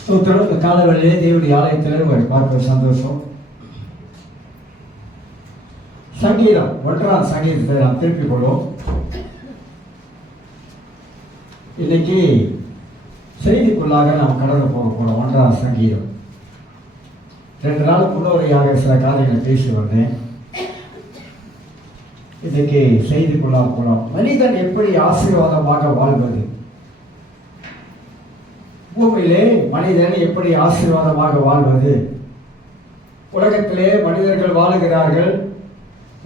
ஸ்தோத்திரம். காலவெளியிலே தேவனுடைய ஆலயத்தில் உங்களை பார்ப்பது சந்தோஷம். சங்கீதம் 1ஆம் சங்கீதத்தை நாம் திருப்பிக் கொள்வோம். இன்னைக்கு செய்திக்குள்ளாக நாம் கடந்து போக போகிறோம். 1ஆம் சங்கீதம். 2 நாள் முன்னோரையாக சில காரியங்களை பேசி வந்தேன். இன்னைக்கு செய்திக்குள்ளாக போகலாம். மனிதன் எப்படி ஆசீர்வாதமாக வாழ்வது? பூமியிலே மனிதன் எப்படி ஆசீர்வாதமாக வாழ்வது? உலகத்திலே மனிதர்கள் வாழுகிறார்கள்,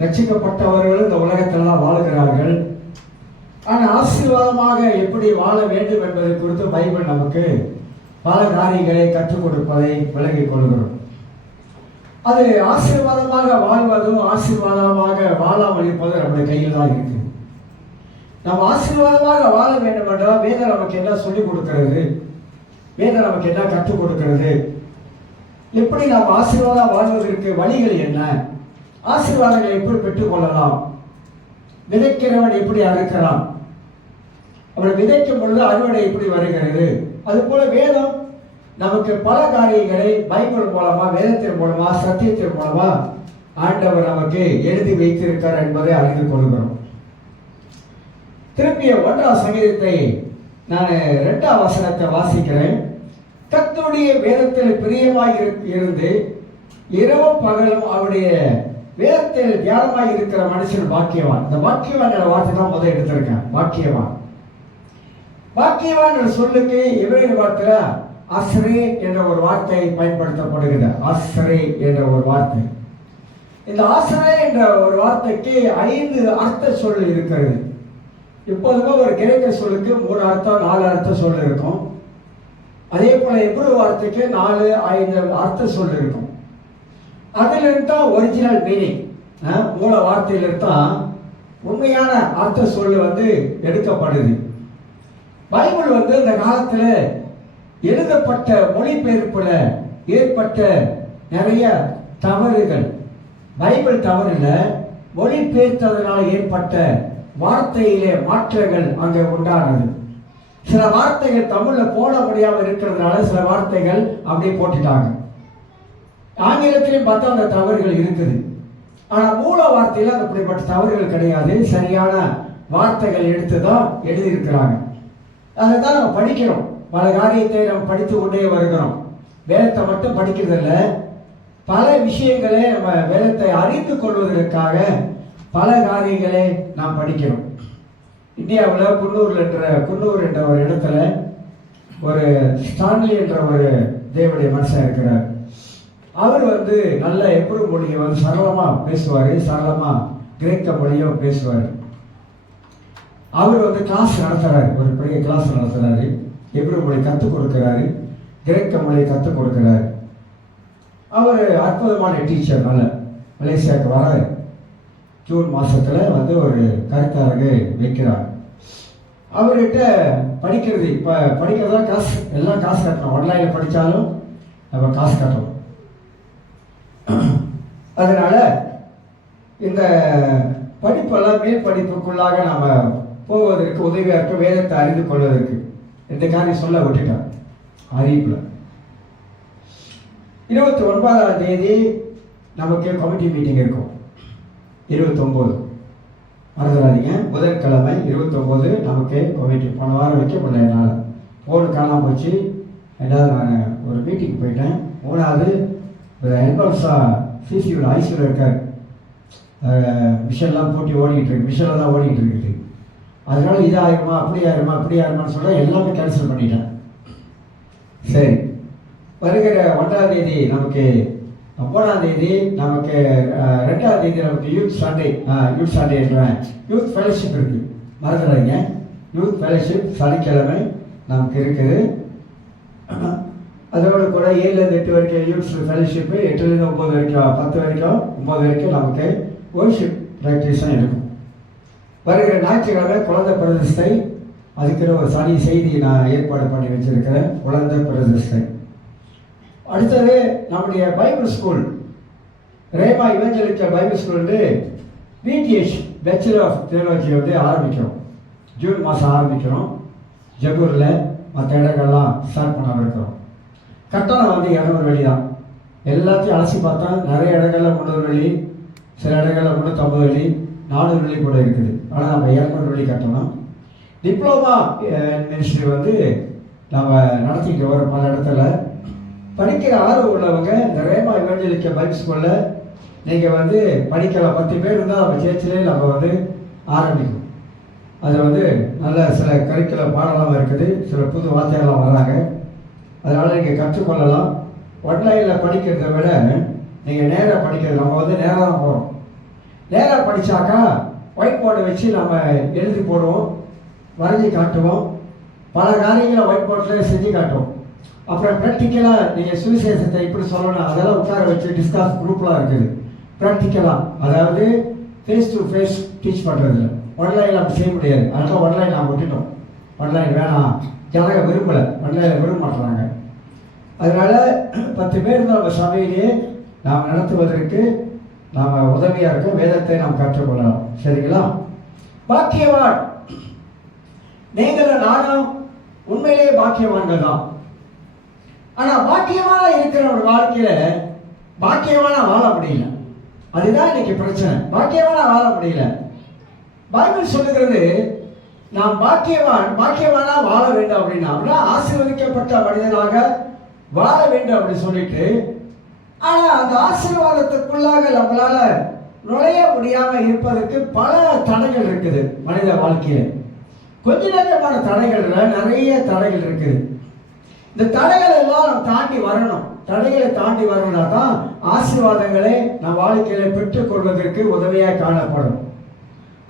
ரட்சிக்கப்பட்டவர்கள் இந்த உலகத்தில்தான் வாழுகிறார்கள். ஆனால் ஆசீர்வாதமாக எப்படி வாழ வேண்டும் என்பதை குறித்து பைபிள் நமக்கு பல காரியங்களை கற்றுக் கொடுப்பதை விளங்கிக் கொள்கிறோம். அது ஆசீர்வாதமாக வாழ்வதும் ஆசீர்வாதமாக வாழாமல் இருப்பதும் நம்முடைய கையில் தான் இருக்கு. நாம் ஆசீர்வாதமாக வாழ வேண்டும் என்றால் வேதம் நமக்கு என்ன சொல்லிக் கொடுக்கிறது? வேதம் நமக்கு என்ன கற்றுக் கொடுக்கிறது? எப்படி நாம் ஆசீர்வாதம் வாழ்வதற்கு வழிகள் என்ன? ஆசீர்வாதங்களை எப்படி பெற்றுக்கொள்ளலாம்? விதைக்கிறவன் எப்படி அறுக்கிறான்? அவன் விதைக்கும் பொழுது அறுவடை எப்படி வருகிறது? அதுபோல வேதம் நமக்கு பல காரியங்களை பைபிள் மூலமா, வேதத்தின் மூலமா, சத்தியத்தின் மூலமா ஆண்டவர் நமக்கு எழுதி வைத்திருக்கிறார் என்பதை அறிந்து கொள்கிறோம். திருப்பிய 1ஆம் சங்கீதத்தை நான் 2ஆம் வசனத்தை வாசிக்கிறேன். கர்த்தருடைய வேதத்தில் பிரியமாய் இருந்து இரவும் பகலும் அவருடைய வேதத்தில் தியானமாய் இருக்கிற மனுஷன் பாக்கியவான். இந்த பாக்கியவான் வார்த்தை தான் முதல் எடுத்திருக்கேன். பாக்கியவான். பாக்கியவான் சொல்லுக்கு எவ்வளவு வார்த்தை அஸ்ரே என்ற ஒரு வார்த்தை பயன்படுத்தப்படுகிறது. அஸ்ரே என்ற ஒரு வார்த்தை. இந்த ஆஸ்ரே என்ற ஒரு வார்த்தைக்கு 5 அர்த்த சொல் இருக்கிறது. இப்போதுமே ஒரு கிரேக்க சொல்லுக்கு 3 அர்த்தம் 4 அர்த்த சொல் இருக்கும். அதே போல எப்ரு வார்த்தைக்கு 4, 5 அர்த்த சொல் இருக்கும். அதிலிருந்து தான் ஒரிஜினல் மீனிங், மூல வார்த்தையிலிருந்து தான் உண்மையான அர்த்த சொல் எடுக்கப்படுது. பைபிள் இந்த காலத்தில் எழுதப்பட்ட மொழிபெயர்ப்புல ஏற்பட்ட நிறைய தவறுகள், பைபிள் தவறுல மொழிபெயர்த்ததனால் ஏற்பட்ட வார்த்தையிலே மாற்றங்கள் அங்கே உண்டானது. சில வார்த்தைகள் தமிழ்ல போட முடியாமல் இருக்கிறதுனால சில வார்த்தைகள் அப்படியே போட்டுட்டாங்க. ஆங்கிலத்திலையும் பார்த்தா அந்த தவறுகள் இருக்குது. ஆனால் மூல வார்த்தையில் அப்படிப்பட்ட தவறுகள் கிடையாது. சரியான வார்த்தைகள் எடுத்துதான் எழுதியிருக்கிறாங்க. அதை தான் நம்ம படிக்கிறோம். பல காரியத்தை நம்ம படித்து கொண்டே வருகிறோம். வேதத்தை மட்டும் படிக்கிறதில்ல, பல விஷயங்களை நம்ம வேதத்தை அறிந்து கொள்வதற்காக பல காரியங்களை நாம் படிக்கிறோம். இந்தியாவில் குன்னூர் என்ற ஒரு இடத்துல ஒரு ஸ்டான்லி என்ற ஒரு தேவனுடைய மனுஷன் இருக்கிறார். அவர் நல்ல எப்ரு மொழியை சரளமாக பேசுவார், சரளமாக கிரேக்க மொழியும் பேசுவார். அவர் கிளாஸ் நடத்துகிறார், ஒரு பெரிய கிளாஸ் நடத்துகிறாரு. எப்ரு மொழி கற்றுக் கொடுக்கிறாரு, கிரேக்க மொழியை கற்றுக் கொடுக்கிறாரு. அவர் அற்புதமான டீச்சர். நல்ல மலேசியாவுக்கு வர ஜூன் மாதத்தில் ஒரு கருத்தரங்கு வைக்கிறார். அவர்கிட்ட படிக்கிறது, இப்போ படிக்கிறதெல்லாம் காசு, எல்லாம் காசு கட்டணும். ஆன்லைனில் படித்தாலும் நம்ம காசு கட்டணும். அதனால இந்த படிப்பெல்லாம் மேல் படிப்புக்குள்ளாக நாம் போவதற்கு உதவியாக இருக்க, வேதத்தை அறிந்து கொள்வதற்கு இந்த காரியம் சொல்ல விட்டுட்டார். அறிவிப்பில் 29ஆம் தேதி நமக்கு கமிட்டி மீட்டிங் இருக்கும். 29 மறந்துடாதீங்க, புதன்கிழமை 29 நமக்கு கமிட்டி. போன வாரம் வைக்க முடியல, என்னால் ஃபோனு காணாமல் போச்சு. 2வது நான் ஒரு மீட்டிங் போயிட்டேன். 3வது என்பால்ஸா சிசியோட ஐசியூவில் இருக்கார். மிஷன்லாம் போட்டி ஓடிக்கிட்டு இருக்கு, மிஷனில் தான் ஓடிக்கிட்டு இருக்குது. அதனால இது ஆயிருமா, அப்படி ஆயிருமா, இப்படி ஆயிருமான்னு சொல்ல எல்லாமே கேன்சல் பண்ணிட்டேன். சரி, வருகிற 1ஆம் தேதி நமக்கு, 3ஆம் தேதி நமக்கு, 2ஆம் தேதி நமக்கு யூத் சண்டே யூத் ஃபெலோஷிப் இருக்குது. மறந்துடாதீங்க, யூத் ஃபெலோஷிப் சனிக்கிழமை நமக்கு இருக்குது. அதோடு கூட 7லேருந்து 8 வரைக்கும் யூத் ஃபெலோஷிப்பு, 8லேருந்து 9 வரைக்கும், 10 வரைக்கும் 9 வரைக்கும் நமக்கு வொர்ஷிப் ப்ராக்டிஸும் இருக்கும். வருகிற ஞாயிற்றுக்கிழமை குழந்தை பிரதிஷ்டை. அதுக்குன்னு ஒரு சனி செய்தி நான் ஏற்பாடு பண்ணி வச்சிருக்கிறேன், குழந்தை பிரதிஷ்டை. அடுத்தது நம்முடைய Bible school, Rhema evangelical Bible school BTh bachelor of theology ஆரம்பிக்கிறோம். ஜூன் மாதம் ஆரம்பிக்கிறோம். ஜகூரில் மற்ற இடங்கள்லாம் ஸ்டார்ட் பண்ண இருக்கிறோம். கட்டணம் வந்து 200 வெள்ளி தான். எல்லாத்தையும் அலசி பார்த்தா நிறைய இடங்களில் 300 வெள்ளி, சில இடங்களில் 350 வெள்ளி, 400 வெள்ளி கூட இருக்குது. ஆனால் நம்ம 200 வெள்ளி கட்டணும். டிப்ளமா மினிஸ்ட்ரி வந்து நம்ம நடத்திக்கிட்டு வர பல இடத்துல படிக்கிற ஆர்வம் உள்ளவங்க இந்த ரேமா இவெஞ்சலிக்க பைபிள் ஸ்கூலில் நீங்கள் வந்து படிக்கலாம். 10 பேர் இருந்தால் நம்ம சேர்ச்சிலே நம்ம வந்து ஆரம்பிக்கும். அது வந்து நல்ல சில கரிக்குலர் பாடலாம் இருக்குது, சில புது வார்த்தைகள்லாம் வர்றாங்க. அதனால் நீங்கள் கற்றுக்கொள்ளலாம். ஒன்லைனில் படிக்கிறத விட நீங்கள் நேராக படிக்கிறது, நம்ம வந்து நேராக தான் போகிறோம். நேராக படித்தாக்கா ஒயிட் போர்டை வச்சு நம்ம எழுதி போடுவோம், வரைஞ்சி காட்டுவோம், பல காரியங்களை ஒயிட் போர்டில் செஞ்சு காட்டுவோம். அப்புறம் ப்ராக்டிக்கலாக நீங்கள் சுவிசேஷத்தை இப்படி சொல்லணும், அதெல்லாம் உட்கார வச்சு டிஸ்கஸ் குரூப்லாம் இருக்குது. ப்ராக்டிக்கலாக, அதாவது ஃபேஸ் டு ஃபேஸ் டீச் பண்ணுறதில்ல. ஒன்லைனில் அப்படி செய்ய முடியாது. அதனால் ஒன்லைன் நாம் விட்டுட்டோம். ஒன்லைன் வேணாம், ஜனங்க விரும்பலை, ஒன்லைனில் விரும்ப மாட்டுறாங்க. அதனால் 10 பேர் இருந்தால் நம்ம சபையிலேயே நாம் நடத்துவதற்கு நாம் உதவியாக இருக்கும். வேதத்தை நாம் கற்றுக்கொள்ளலாம். சரிங்களா? பாக்கியவான், நீங்களும் நானும் உண்மையிலேயே பாக்கியவான்கள் தான். ஆனால் பாக்கியமான இருக்கிற ஒரு வாழ்க்கையில் பாக்கியமான வாழ முடியல. அதுதான் இன்னைக்கு பிரச்சனை. பாக்கியமான வாழ முடியல. பைபிள் சொல்லுகிறது நாம் பாக்கியவானா வாழ வேண்டும் அப்படின்னா ஆசீர்வதிக்கப்பட்ட மனிதனாக வாழ வேண்டும் அப்படின்னு சொல்லிட்டு, ஆனா அந்த ஆசீர்வாதத்துக்குள்ளாக நம்மளால நுழைய முடியாம இருப்பதற்கு பல தடைகள் இருக்குது மனித வாழ்க்கையில. கொஞ்ச நேரமான தடைகள் நிறைய தடைகள் இருக்குது. இந்த தடைகள் எல்லாம் நாம் தாண்டி வரணும். தடைகளை தாண்டி வரணும்னா தான் ஆசீர்வாதங்களை நம் வாழ்க்கையில பெற்றுக் கொள்வதற்கு உதவியாக காணப்படும்.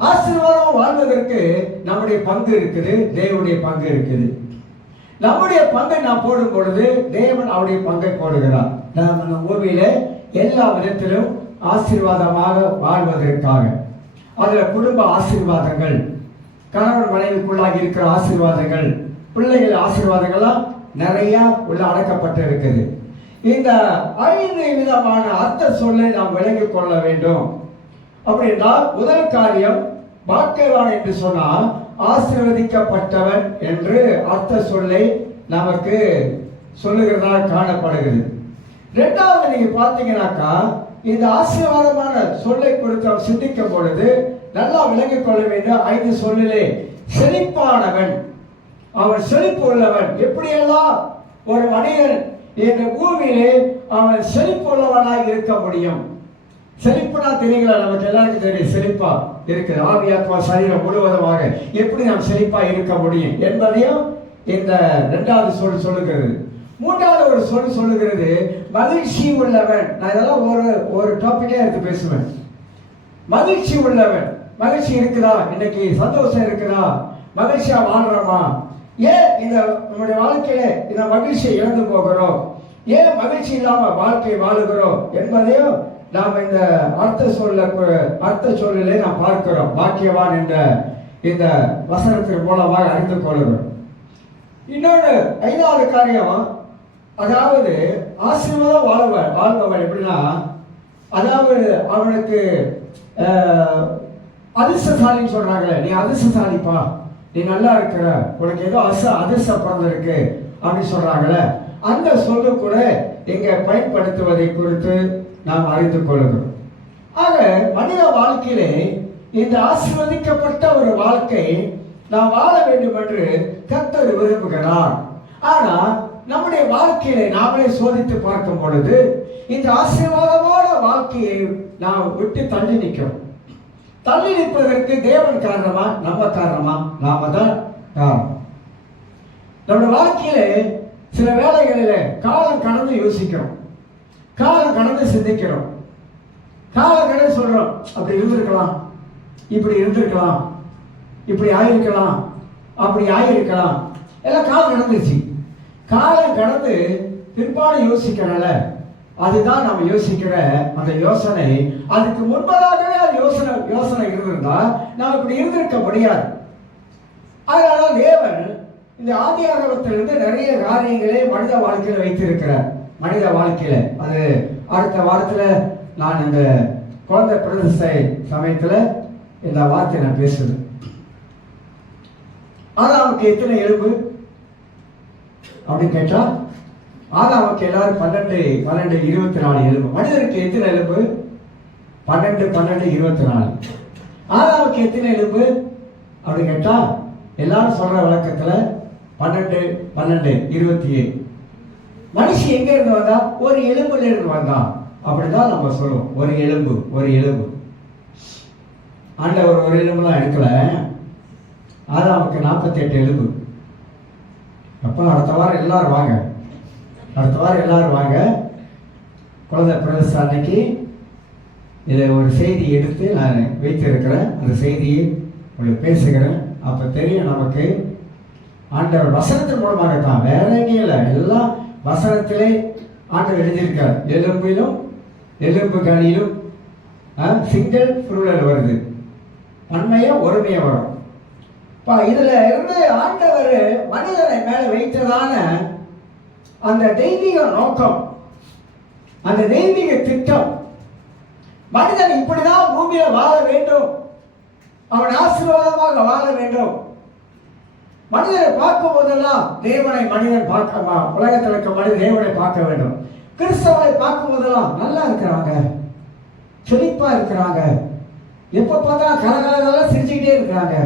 ஆசீர்வாதம் வாழ்வதற்கு நம்முடைய பங்கு இருக்குது, தேவனுடைய பங்கு இருக்குது. நம்முடைய பங்கை நாம் போடும் பொழுது தேவன் அவருடைய பங்கை போடுகிறார். நம்ம பூமியில எல்லா விதத்திலும் ஆசீர்வாதமாக வாழ்வதற்காக, அதுல குடும்ப ஆசீர்வாதங்கள், கணவன் மனைவிக்குள்ளாக இருக்கிற ஆசீர்வாதங்கள், பிள்ளைகள் ஆசீர்வாதங்கள்லாம் நிறைய உள்ள அடக்கப்பட்டு இருக்குது. இந்த 5 விதமான அர்த்த சொல்லை நாம் விளங்கிக் கொள்ள வேண்டும். அப்படின்னா முதல் காரியம், பாக்கியவான் என்று சொன்னால் ஆசீர்வதிக்கப்பட்டவன் என்று அர்த்த சொல்லை நமக்கு சொல்லுகிறதா காணப்படுகிறது. இரண்டாவது நீங்க பார்த்தீங்கன்னாக்கா, இந்த ஆசீர்வாதமான சொல்லை குறித்து சிந்திக்கும் பொழுது நல்லா விளங்கிக் கொள்ள வேண்டும். 5 சொல்லிலே செழிப்பானவன், அவன் செழிப்பு உள்ளவன். எப்படியெல்லாம் ஒரு மனிதன் இந்த பூமியிலே அவன் செழிப்பு உள்ளவனாக இருக்க முடியும்? செழிப்புனா தெரியுங்களா? நமக்கு எல்லாருக்கும் தெரியும். செழிப்பா இருக்குது ஆவியாத்மா சரீரம் முழுவதுமாக எப்படி நாம் செழிப்பா இருக்க முடியும் என்பதையும் இந்த 2வது சொல் சொல்லுகிறது. 3வது ஒரு சொல் சொல்லுகிறது மகிழ்ச்சி உள்ளவன். நான் இதெல்லாம் ஒரு டாபிக்கே எடுத்து பேசுவேன். மகிழ்ச்சி உள்ளவன். மகிழ்ச்சி இருக்குதா? இன்னைக்கு சந்தோஷம் இருக்குதா? மகிழ்ச்சியா வாழ்றோமா? ஏன் இந்த நம்முடைய வாழ்க்கையில இந்த மகிழ்ச்சியை இழந்து போகிறோம்? ஏன் மகிழ்ச்சி இல்லாம வாழ்க்கை வாழுகிறோம் என்பதையும் நாம் இந்த அர்த்த சொல்லிலே நாம் பார்க்கிறோம். பாக்கியவான் என்ற இந்த வசனத்தின் மூலமாக அறிந்து கொள்கிறோம். இன்னொன்று 5வது காரியம், அதாவது ஆசீர்வாதம் வாழ்பவன் எப்படின்னா, அதாவது அவனுக்கு அதிர்ஷ்டசாலின்னு சொல்றாங்களே, நீ அதிர்ஷ்டசாலிப்பா, நீ நல்லா இருக்கிற, உனக்கு ஏதோ அதிர்ஷ்டம் பிறந்திருக்கு அப்படின்னு சொல்றாங்களே, அந்த சொல்லு கூட இங்க பயன்படுத்துவதை குறித்து நாம் அறிந்து கொள்கிறோம். ஆக மனித வாழ்க்கையிலே இந்த ஆசீர்வதிக்கப்பட்ட ஒரு வாழ்க்கை நாம் வாழ வேண்டும் என்று கர்த்தர் விரும்புகிறார். ஆனா நம்முடைய வாழ்க்கையிலே நாமளே சோதித்து பார்க்கும் பொழுது இந்த ஆசீர்வாதமான வாழ்க்கையை நாம் விட்டு தள்ளி நிற்கிறோம். தள்ளி நிற்பதற்கு தேவன் காரணமா, நம்ம காரணமா? நாம தான் காரணம். நம்முடைய வாழ்க்கையிலே சில வேளைகளில காலம் கடந்து யோசிக்கிறோம், காலம் கடந்து சிந்திக்கிறோம், காலம் கடந்து சொல்றோம், அப்படி இருந்திருக்கலாம், இப்படி இருந்திருக்கலாம், இப்படி ஆயிருக்கலாம், அப்படி ஆயிருக்கலாம். எல்லாம் காலம் கடந்துச்சு. காலம் கடந்து பிற்பாடு யோசிக்கிறல, அதுதான் நம்ம யோசிக்கிற அந்த யோசனை. அதுக்கு முன்பதாகவே அது யோசனை இருந்திருந்தா நாம் இப்படி இருந்திருக்க முடியாது. அதனால தேவன் இந்த ஆதியாகமத்திலிருந்து நிறைய காரியங்களை மனித வாழ்க்கையில வைத்திருக்கிறார். மனித வாழ்க்கையில அது அடுத்த வாரத்துல நான் இந்த குழந்தை பிரதிஷ்டை சமயத்துல இந்த வார்த்தை நான் பேசுவேன். ஆதாமுக்கு எத்தனை எலும்பு? அப்படின்னு கேட்டா ஆதாமுக்கு எல்லாரும் 12 எலும்பு. மனிதனுக்கு எத்தனை எலும்பு? 12 24. ஆதாமுக்கு எத்தனை எலும்பு அப்படின்னு கேட்டா எல்லாரும் சொல்ற வழக்கத்துல 12 27. மனுஷன் எங்க இருந்து வந்தா? ஒரு எலும்புல இருந்து வந்தான். அப்படிதான் நம்ம சொல்லுவோம், ஒரு எலும்பு. ஆண்டவர் ஒரு எலும்புலாம் எடுக்கல. ஆதாமுக்கு 48 எலும்பு. அப்போ அடுத்த வாரம் எல்லாரும் வாங்க. குழந்தை பிரதேச அன்னைக்கு இதை ஒரு செய்தி எடுத்து நான் வைத்திருக்கிறேன். அந்த செய்தியை உங்களுக்கு பேசுகிறேன். அப்போ தெரியும் நமக்கு ஆண்டவர் வசனத்தின் மூலமாக தான், வேற எங்கேயும் இல்லை. எல்லாம் வசனத்திலே ஆண்டவர் எழுதியிருக்கார். எலும்புகளிலும் சிங்கிள் புருளல் வருது, பன்மையும் ஒருமையும் வரும். இதுல இருந்து ஆண்டவர் மனிதனை மேல வைத்ததான அந்த தெய்வீக நோக்கம், அந்த தெய்வீக திட்டம், மனிதன் இப்படிதான் பூமியில வாழ வேண்டும், அவன் ஆசீர்வாதமாக வாழ வேண்டும். மனிதனை பார்க்கும் போதெல்லாம் தேவனை மனிதன் பார்க்க, உலகத்தில் இருக்க மனிதன் தேவனை பார்க்க வேண்டும். கிறிஸ்தவனை பார்க்கும் போதெல்லாம் நல்லா இருக்கிறாங்க, செழிப்பா இருக்கிறாங்க, எப்ப பார்த்தா கலகலகலாம் சிரிச்சுக்கிட்டே இருக்கிறாங்க,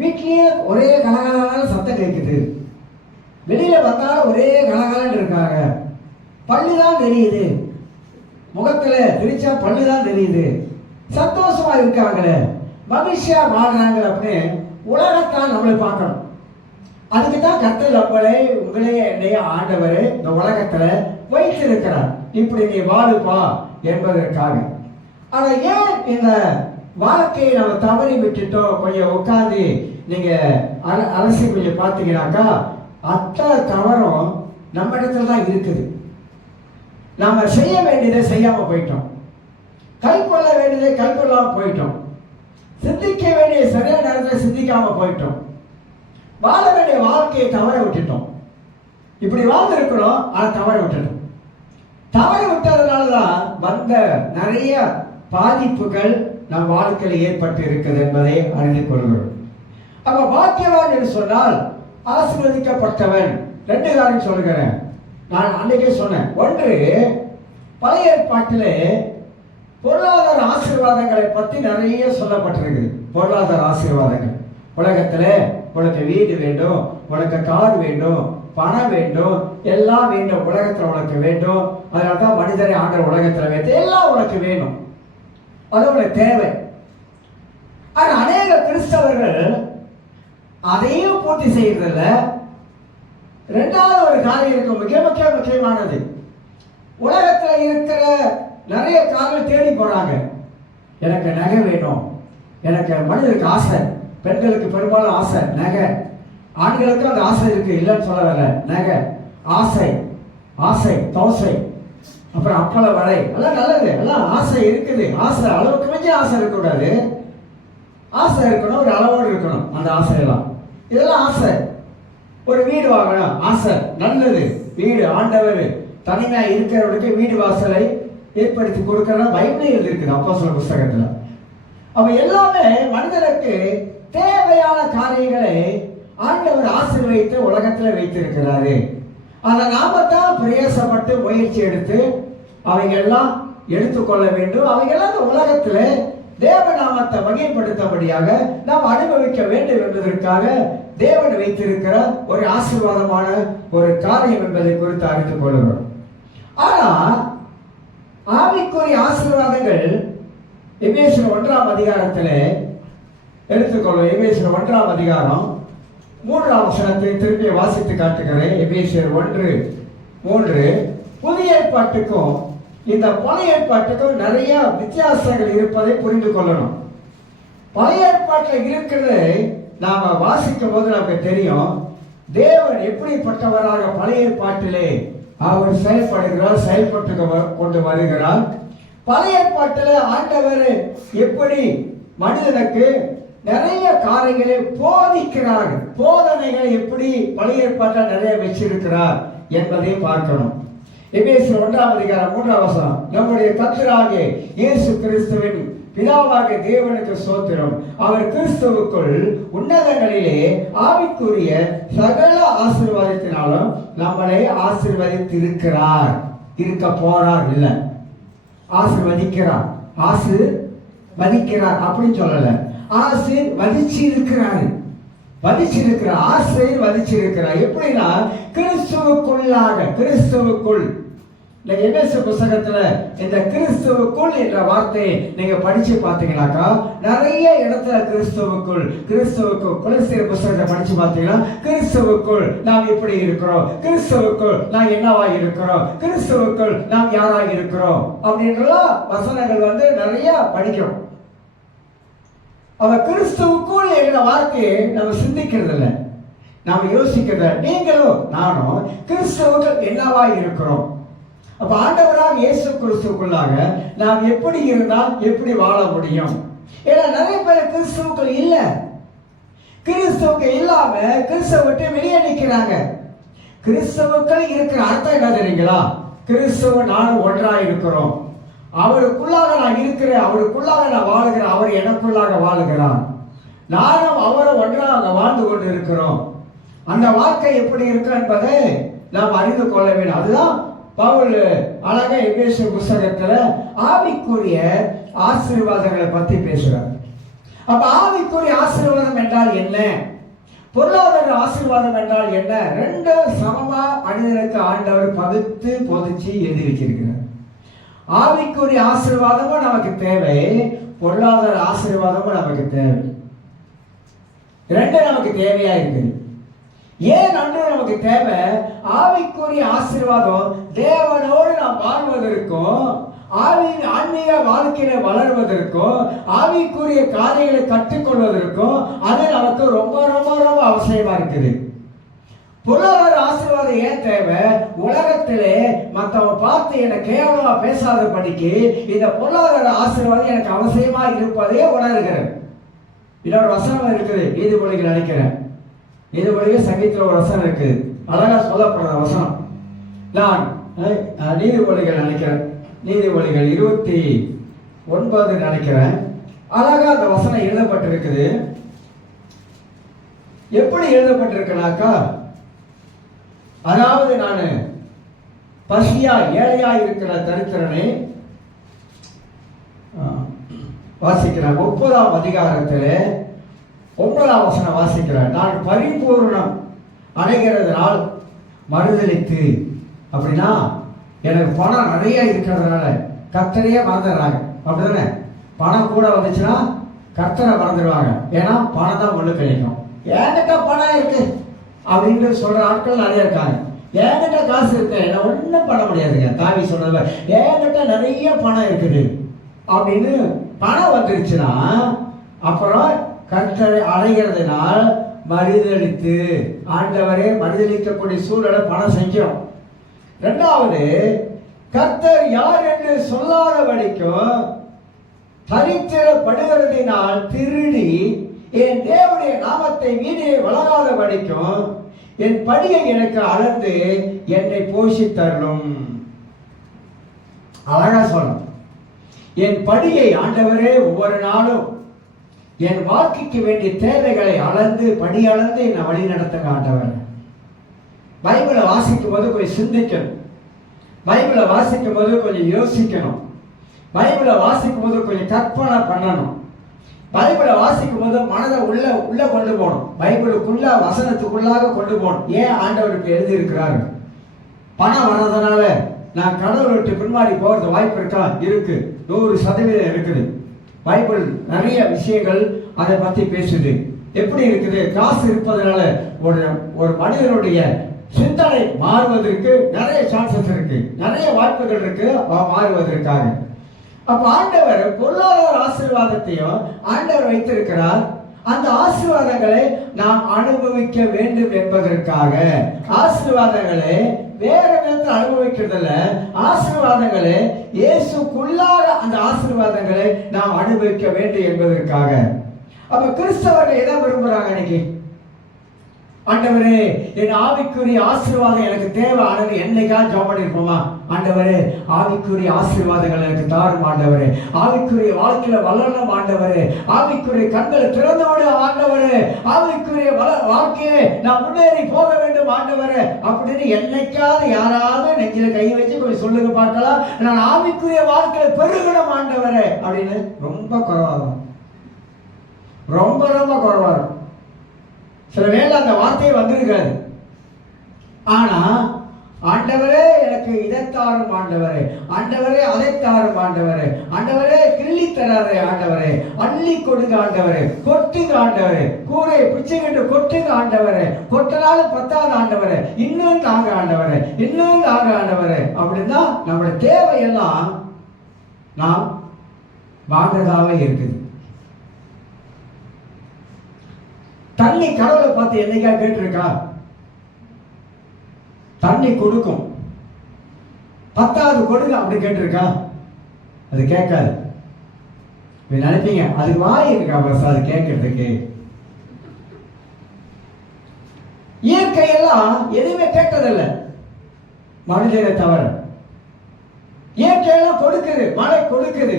வீட்லயே ஒரே கலகலகல சத்தம் கேட்குது, வெளியில வந்தாலும் ஒரே கலகலன்னு இருக்காங்க, பல்லுதான் தெரியுது, முகத்துல திரிச்சா பல்லுதான் தெரியுது, சந்தோஷமா இருக்காங்களே, மகிழ்ச்சியா வாழ்றாங்க அப்படின்னு உலகத்தான் நம்மளை பார்க்கணும். அதுக்கு தான் கர்த்தர் நம்மளே, உங்களே, என்னைய ஆண்டவர் இந்த உலகத்துல வைத்திருக்கிறார். இப்படி நீ வாழுப்பா என்பதற்காக. ஆனா ஏன் இந்த வாழ்க்கையை நம்ம தவறி விட்டுட்டோம்? கொஞ்சம் உட்காந்து நீங்க அரசு கொஞ்சம் பார்த்தீங்கன்னாக்கா அத்தனை தவறும் நம்ம இடத்துல தான் இருக்குது. நாம செய்ய வேண்டியதை செய்யாம போயிட்டோம், கை கொள்ள வேண்டியதை கை கொள்ளாம போயிட்டோம், சிந்திக்க வேண்டிய சரியான நேரத்தில் சிந்திக்காம போயிட்டோம், வாழ வேண்டிய வாழ்க்கையை தவற விட்டுட்டோம். இப்படி வாழ்ந்திருக்கணும், ஆனா தவற விட்டுட்டோம். தவற விட்டதுனாலதான் வந்த நிறைய பாதிப்புகள் நம் வாழ்க்கையில் ஏற்பட்டு இருக்குது என்பதை அறிந்து கொள்கிறோம். அப்ப பாக்கியவான் என்று சொன்னால் ஆசீர்வதிக்கப்பட்டவன். 2 காரியம் சொல்லுகிறேன். நான் அன்றைக்கே சொன்னேன். ஒன்று, பழைய ஏற்பாட்டிலே பொருளாதார ஆசீர்வாதங்களை பற்றி நிறைய சொல்லப்பட்டிருக்கு. பொருளாதார ஆசீர்வாதங்கள், உலகத்துல உனக்கு வீடு வேண்டும், உனக்கு கார் வேண்டும், பணம் வேண்டும், எல்லாம் வேண்டும், உலகத்துல உனக்கு வேண்டும். அதனால்தான் மனிதரை ஆண்டவர் உலகத்துல வைத்து எல்லாம் உனக்கு வேணும், அது உனக்கு தேவை. ஆனா அநேக கிறிஸ்தவர்கள் அதையும் பூர்த்தி செய்யறதில்ல. 2வது ஒரு காரியம் இருக்கு, முக்கியமானது. உலகத்துல இருக்கிற நிறைய காரியங்கள் தேடி போறாங்க. எனக்கு நகை வேணும், எனக்கு மனிதருக்கு ஆசை, பெண்களுக்கு பெரும்பாலும் ஆசை நகை, ஆண்களுக்கும் அந்த ஆசை இருக்கு, இல்லைன்னு சொல்ல வரல. நகை ஆசை தோசை, அப்புறம் அப்பள வடை, எல்லாம் நல்லது, எல்லாம் ஆசை இருக்குது. ஆசை அளவுக்கு மிஞ்சி ஆசை இருக்கக்கூடாது, ஆசை இருக்கணும், ஒரு அளவோடு இருக்கணும் அந்த ஆசையெல்லாம். இதெல்லாம் ஆசை. ஒரு வீடு வாங்கணும் ஆசை, நல்லது. வீடு ஆண்டவர் தனிமையா இருக்கிறவனுக்கு வீடு வாசலை ஏற்படுத்தி கொடுக்கணும் பைபிளே இருக்குது, அப்போஸ்தலர் புத்தகத்துல. அப்ப எல்லாமே மனிதனுக்கு தேவையான காரியங்களை ஆண்டவர் ஆசீர்வதித்து உலகத்துல வைத்திருக்கிறாரு. அதை நாம தான் பிரயாசப்பட்டு முயற்சி எடுத்து அவைகள்லாம் எடுத்துக்கொள்ள வேண்டும். அவைகள்லாம் இந்த உலகத்துல தேவநாமத்தை மகிமைப்படுத்தபடியாக நாம் அனுபவிக்க வேண்டும் என்பதற்காக தேவன் வைத்திருக்கிற ஒரு ஆசீர்வாதமான ஒரு காரியம் என்பதை குறித்து அறிந்து கொள்கிறோம். ஆனா ஆவிக்குரிய ஆசீர்வாதங்கள் எபேசியர் 1ஆம் அதிகாரத்தில் எடுத்துக்கொள்ளும். எபேசியர் 1ஆம் அதிகாரம் 3ஆம் வசனத்தை திருப்பி வாசித்து காட்டுகிறேன். எபேசியர் 1:3. புதிய ஏற்பாட்டுக்கும் இந்த பழைய ஏற்பாட்டுக்கும் நிறைய வித்தியாசங்கள் இருப்பதை புரிந்து கொள்ளணும். பழைய ஏற்பாட்டில் இருக்கிறது நாம வாசிக்கும் போது நமக்கு தெரியும், தேவன் எப்படிப்பட்டவராக பழைய ஏற்பாட்டிலே அவர் செயல்பட்டு கொண்டு வருகிறார். பழைய ஏற்பாட்டில் ஆண்டவர் எப்படி மனிதனுக்கு நிறைய காரியங்களை போதிக்கிறார், போதனைகளை எப்படி பழைய ஏற்பாட்டில் நிறைய வச்சிருக்கிறார் என்பதை பார்க்கணும். எபேசியர் 1ஆம் அதிகாரம் 3ஆம் வசனம். நம்முடைய கர்த்தராகிய இயேசு கிறிஸ்துவின் பிதாவாகிய தேவனுக்கு ஸ்தோத்திரம். அவர் கிறிஸ்துவுக்குள் உன்னதங்களிலே ஆவிக்குரிய சகல ஆசீர்வாதத்தினாலும் நம்மளை ஆசீர்வதித்திருக்கிறார். இருக்க போறார் இல்ல, ஆசீர்வதிக்கிறார். ஆசீர்வதிக்கிறார் அப்படின்னு சொல்லல, ஆசீர்வதிச்சிருக்கிறார். வதிச்சிருக்கிறார், ஆசீர்வதிச்சிருக்கிறார். எப்படின்னா கிறிஸ்துவுக்குள்ளாக, கிறிஸ்துவுக்குள். எபேசு புத்தகத்துல இந்த கிறிஸ்துவுக்குள் என்ற வார்த்தையை நீங்க படிச்சு பார்த்தீங்கன்னாக்கா நிறைய இடத்துல கிறிஸ்துவுக்குள் கொலோசியர் புத்தகத்தை படிச்சு பார்த்தீங்கன்னா கிறிஸ்துவுக்குள் நாம் இப்படி இருக்கிறோம், கிறிஸ்துவுக்குள் நாம் என்னவா இருக்கிறோம், கிறிஸ்துவுக்குள் நாம் யாராக இருக்கிறோம் அப்படின்ற வசனங்கள் நிறைய படிக்கிறோம். அவ கிறிஸ்துவுக்குள் என்ற வார்த்தையை நம்ம சிந்திக்கிறது இல்லை, நாம் யோசிக்கிறத. நீங்களும் நானும் கிறிஸ்துவுக்குள் என்னவா இருக்கிறோம். அப்ப ஆண்டவராக இயேசு கிறிஸ்துவுக்குள்ளாக நாம் எப்படி இருந்தால் எப்படி வாழ முடியும்? ஏன்னா நிறைய பேர் கிறிஸ்துவுக்குள் இல்ல, கிறிஸ்துவுக்கு இல்லாம கிறிஸ்துவ விட்டு வெளியே நிற்கிறாங்க. கிறிஸ்துவுக்குள் இருக்கிற அர்த்தம் என்ன தெரியுங்களா? கிறிஸ்துவ நானும் ஒன்றா இருக்கிறோம், அவருக்குள்ளாக நான் இருக்கிறேன், அவருக்குள்ளாக நான் வாழுகிறேன், அவர் எனக்குள்ளாக வாழுகிறார், நானும் அவரை ஒன்றாக வாழ்ந்து கொண்டு இருக்கிறோம். அந்த வாழ்க்கை எப்படி இருக்கு என்பதை நாம் அறிந்து கொள்ள வேண்டும். அதுதான் பவுல் அழகா எபேசு புத்தகத்துல ஆவிக்குரிய ஆசீர்வாதங்களை பத்தி பேசுறார். அப்ப ஆவிக்குரிய ஆசீர்வாதம் என்றால் என்ன, பொருளாதார ஆசீர்வாதம் என்றால் என்ன, ரெண்டு சமமா மனிதனுக்கு ஆண்டவர் பகுத்து பொதிச்சு எழுதி வச்சிருக்கிறார். ஆவிக்குரிய ஆசீர்வாதமும் நமக்கு தேவை, பொருளாதார ஆசீர்வாதமும் நமக்கு தேவை. ரெண்டு நமக்கு தேவையா இருக்குது. ஏன் அன்று நமக்கு தேவை? ஆவிக்குரிய ஆசீர்வாதம் தேவனோடு நாம் வாழ்வதற்கும், ஆன்மீக வாழ்க்கையில வளர்வதற்கும், ஆவிக்குரிய காரியங்களை கற்றுக்கொள்வதற்கும் அது நமக்கு ரொம்ப ரொம்ப ரொம்ப அவசியமா இருக்குது. பொருளாதார ஆசீர்வாதம் ஏன் தேவை? உலகத்திலே மற்றவங்க பார்த்து என்னை கேவலமா பேசாதபடிக்கு இந்த பொருளாதார ஆசீர்வாதம் எனக்கு அவசியமா இருப்பதே உணர்கிறேன். இன்னொரு வசனம் இருக்குது, நீதிமொழிகள் நினைக்கிறேன், நீதிமொழிகள் சங்கீதத்தில் ஒரு வசனம் இருக்குது, அழகா சொல்லப்படுற வசனம். நான் நீதிமொழிகள் நினைக்கிறேன், நீதிமொழிகள் 29 நினைக்கிறேன். அழகா அந்த வசனம் எழுதப்பட்டிருக்குது. எப்படி எழுதப்பட்டிருக்குனாக்கா, அதாவது நான் பசியா ஏழையா இருக்கிற தரித்திரனை வாசிக்கிறேன். 30ஆம் அதிகாரத்தில் 9ஆம் வசனம் வாசிக்கிறேன். நான் பரிபூர்ணம் அடைகிறதுனால் மறுதளித்து, அப்படின்னா எனக்கு பணம் நிறைய இருக்கிறதுனால கர்த்தரையே மறந்துடுறாங்க. அப்படிதானே? பணம் கூட வந்துச்சுன்னா கர்த்தரை மறந்துடுவாங்க. ஏன்னா பணம் தான் ஒண்ணு கிடைக்கும். என்கிட்ட பணம் இருக்கு அப்படின்னு சொல்ற ஆட்கள் நிறைய இருக்காங்க. என்கிட்ட காசு இருக்கு, என்ன ஒன்றும் பண்ண முடியாதுங்க. தாவி சொன்னது, என்கிட்ட நிறைய பணம் இருக்குது அப்படின்னு பணம் வந்துருச்சுன்னா அப்புறம் கர்த்தரை அடைகிறதுனால் மறுதளித்து, ஆண்டவரே மறுதளிக்கக்கூடிய சூழலை பணம் செஞ்சோம். ரெண்டாவது, கர்த்தர் யார் என்று சொல்லாத வரைக்கும் தரித்திரப்படுகிறதினால் திருடி என் தேவனுடைய நாமத்தை வீடியை வளராத வரைக்கும் என் படியை எனக்கு அளந்து என்னை போஷித்தரணும். அழகா சொல்லணும். என் படியை ஆண்டவரே ஒவ்வொரு நாளும் என் வாழ்க்கைக்கு வேண்டிய தேவைகளை அளந்து, படி அளந்து என்னை வழி நடத்துங்க ஆண்டவர். பைபிளை வாசிக்கும் போது கொஞ்சம் சிந்திக்கணும், பைபிளை வாசிக்கும் போது கொஞ்சம் யோசிக்கணும், பைபிளை வாசிக்கும் போது கொஞ்சம் கற்பனை பண்ணணும், பைபிளை வாசிக்கும் போது மனதை உள்ள கொண்டு போகணும், பைபிளுக்குள்ள வசனத்துக்குள்ளாக கொண்டு போகணும். ஏன் ஆண்டவருக்கு எழுதியிருக்கிறாரு? பணம் வர்றதுனால நான் கடவுள் விட்டு பின்மாறி போகிறது வாய்ப்பு இருக்கா? இருக்கு, 100% இருக்குது. பைபிள் நிறைய விஷயங்கள் அதை பற்றி பேசுது. எப்படி இருக்குது? காசு இருப்பதனால ஒரு மனிதனுடைய சிந்தனை மாறுவதற்கு நிறைய சான்சஸ் இருக்கு, நிறைய வாய்ப்புகள் இருக்கு மாறுவதற்காக. அப்ப ஆண்டவர் பொருளாதார ஆசீர்வாதத்தையும் ஆண்டவர் வைத்திருக்கிறார். அந்த ஆசீர்வாதங்களை நாம் அனுபவிக்க வேண்டும் என்பதற்காக. ஆசீர்வாதங்களை வேற விதத்தில் அனுபவிக்கிறதுல, ஆசீர்வாதங்களை இயேசுக்குள்ளாக அந்த ஆசீர்வாதங்களை நாம் அனுபவிக்க வேண்டும் என்பதற்காக. அப்ப கிறிஸ்தவர்கள் எதை விரும்புறாங்க? இன்னைக்கு ஆண்டவரே, என் ஆவிக்குரிய ஆசீர்வாதம் எனக்கு தேவை. ஆனது என்னைக்கா ஜெபம் பண்ணிருப்போமா? ஆண்டவரே, ஆவிக்குரிய ஆசீர்வாதங்கள் எனக்கு தாரும் ஆண்டவரே. ஆவிக்குரிய வாழ்க்கையில வளரணும் ஆண்டவரே. ஆவிக்குரிய கண்களை திறந்து விடு ஆண்டவரே. ஆவிக்குரிய வாழ்க்கையை நான் முன்னேறி போக வேண்டும் ஆண்டவரே அப்படின்னு என்னைக்காவது யாராவது நெஞ்சில கை வச்சு கொஞ்சம் சொல்லுங்க பார்க்கலாம். நான் ஆவிக்குரிய வாழ்க்கையில பெருகணும் ஆண்டவரே அப்படின்னு ரொம்ப குறைவாகும். ரொம்ப ரொம்ப குறைவாகும். சில வேளை அந்த வார்த்தையை வந்திருக்காது. ஆனா ஆண்டவரே, எனக்கு இதைத்தாரும் ஆண்டவரே, ஆண்டவரே அதைத்தாரும் ஆண்டவரே, ஆண்டவரே கிள்ளி தராதே ஆண்டவரே, அள்ளி கொடுங்க ஆண்டவரே, கொட்டுங்க ஆண்டவரே, கூரை பிச்சைக்கிட்டு கொட்டுங்க ஆண்டவரே, கொட்டனாலும் பத்தாத ஆண்டவரே, இன்னும் தாங்க ஆண்டவரே, இன்னும் தாங்க ஆண்டவரே அப்படின்னா நம்மளுடைய தேவையெல்லாம் நாம் வாங்கதாவே இருக்குது. தண்ணி கடவுளை பார்த்து என்னைக்கா கேட்டிருக்கா? தண்ணி கொடுக்கும், பத்தாவது கொடுங்க அப்படி கேட்டிருக்கா? அது கேட்காது. நினைப்பீங்க அதுக்கு வாய் இருக்கா பஸ் அது கேட்கறதுக்கு? இயற்கையெல்லாம் எதுவுமே கேட்டதில்லை மனிதனை தவிர. இயற்கையெல்லாம் கொடுக்குது, மழை கொடுக்குது,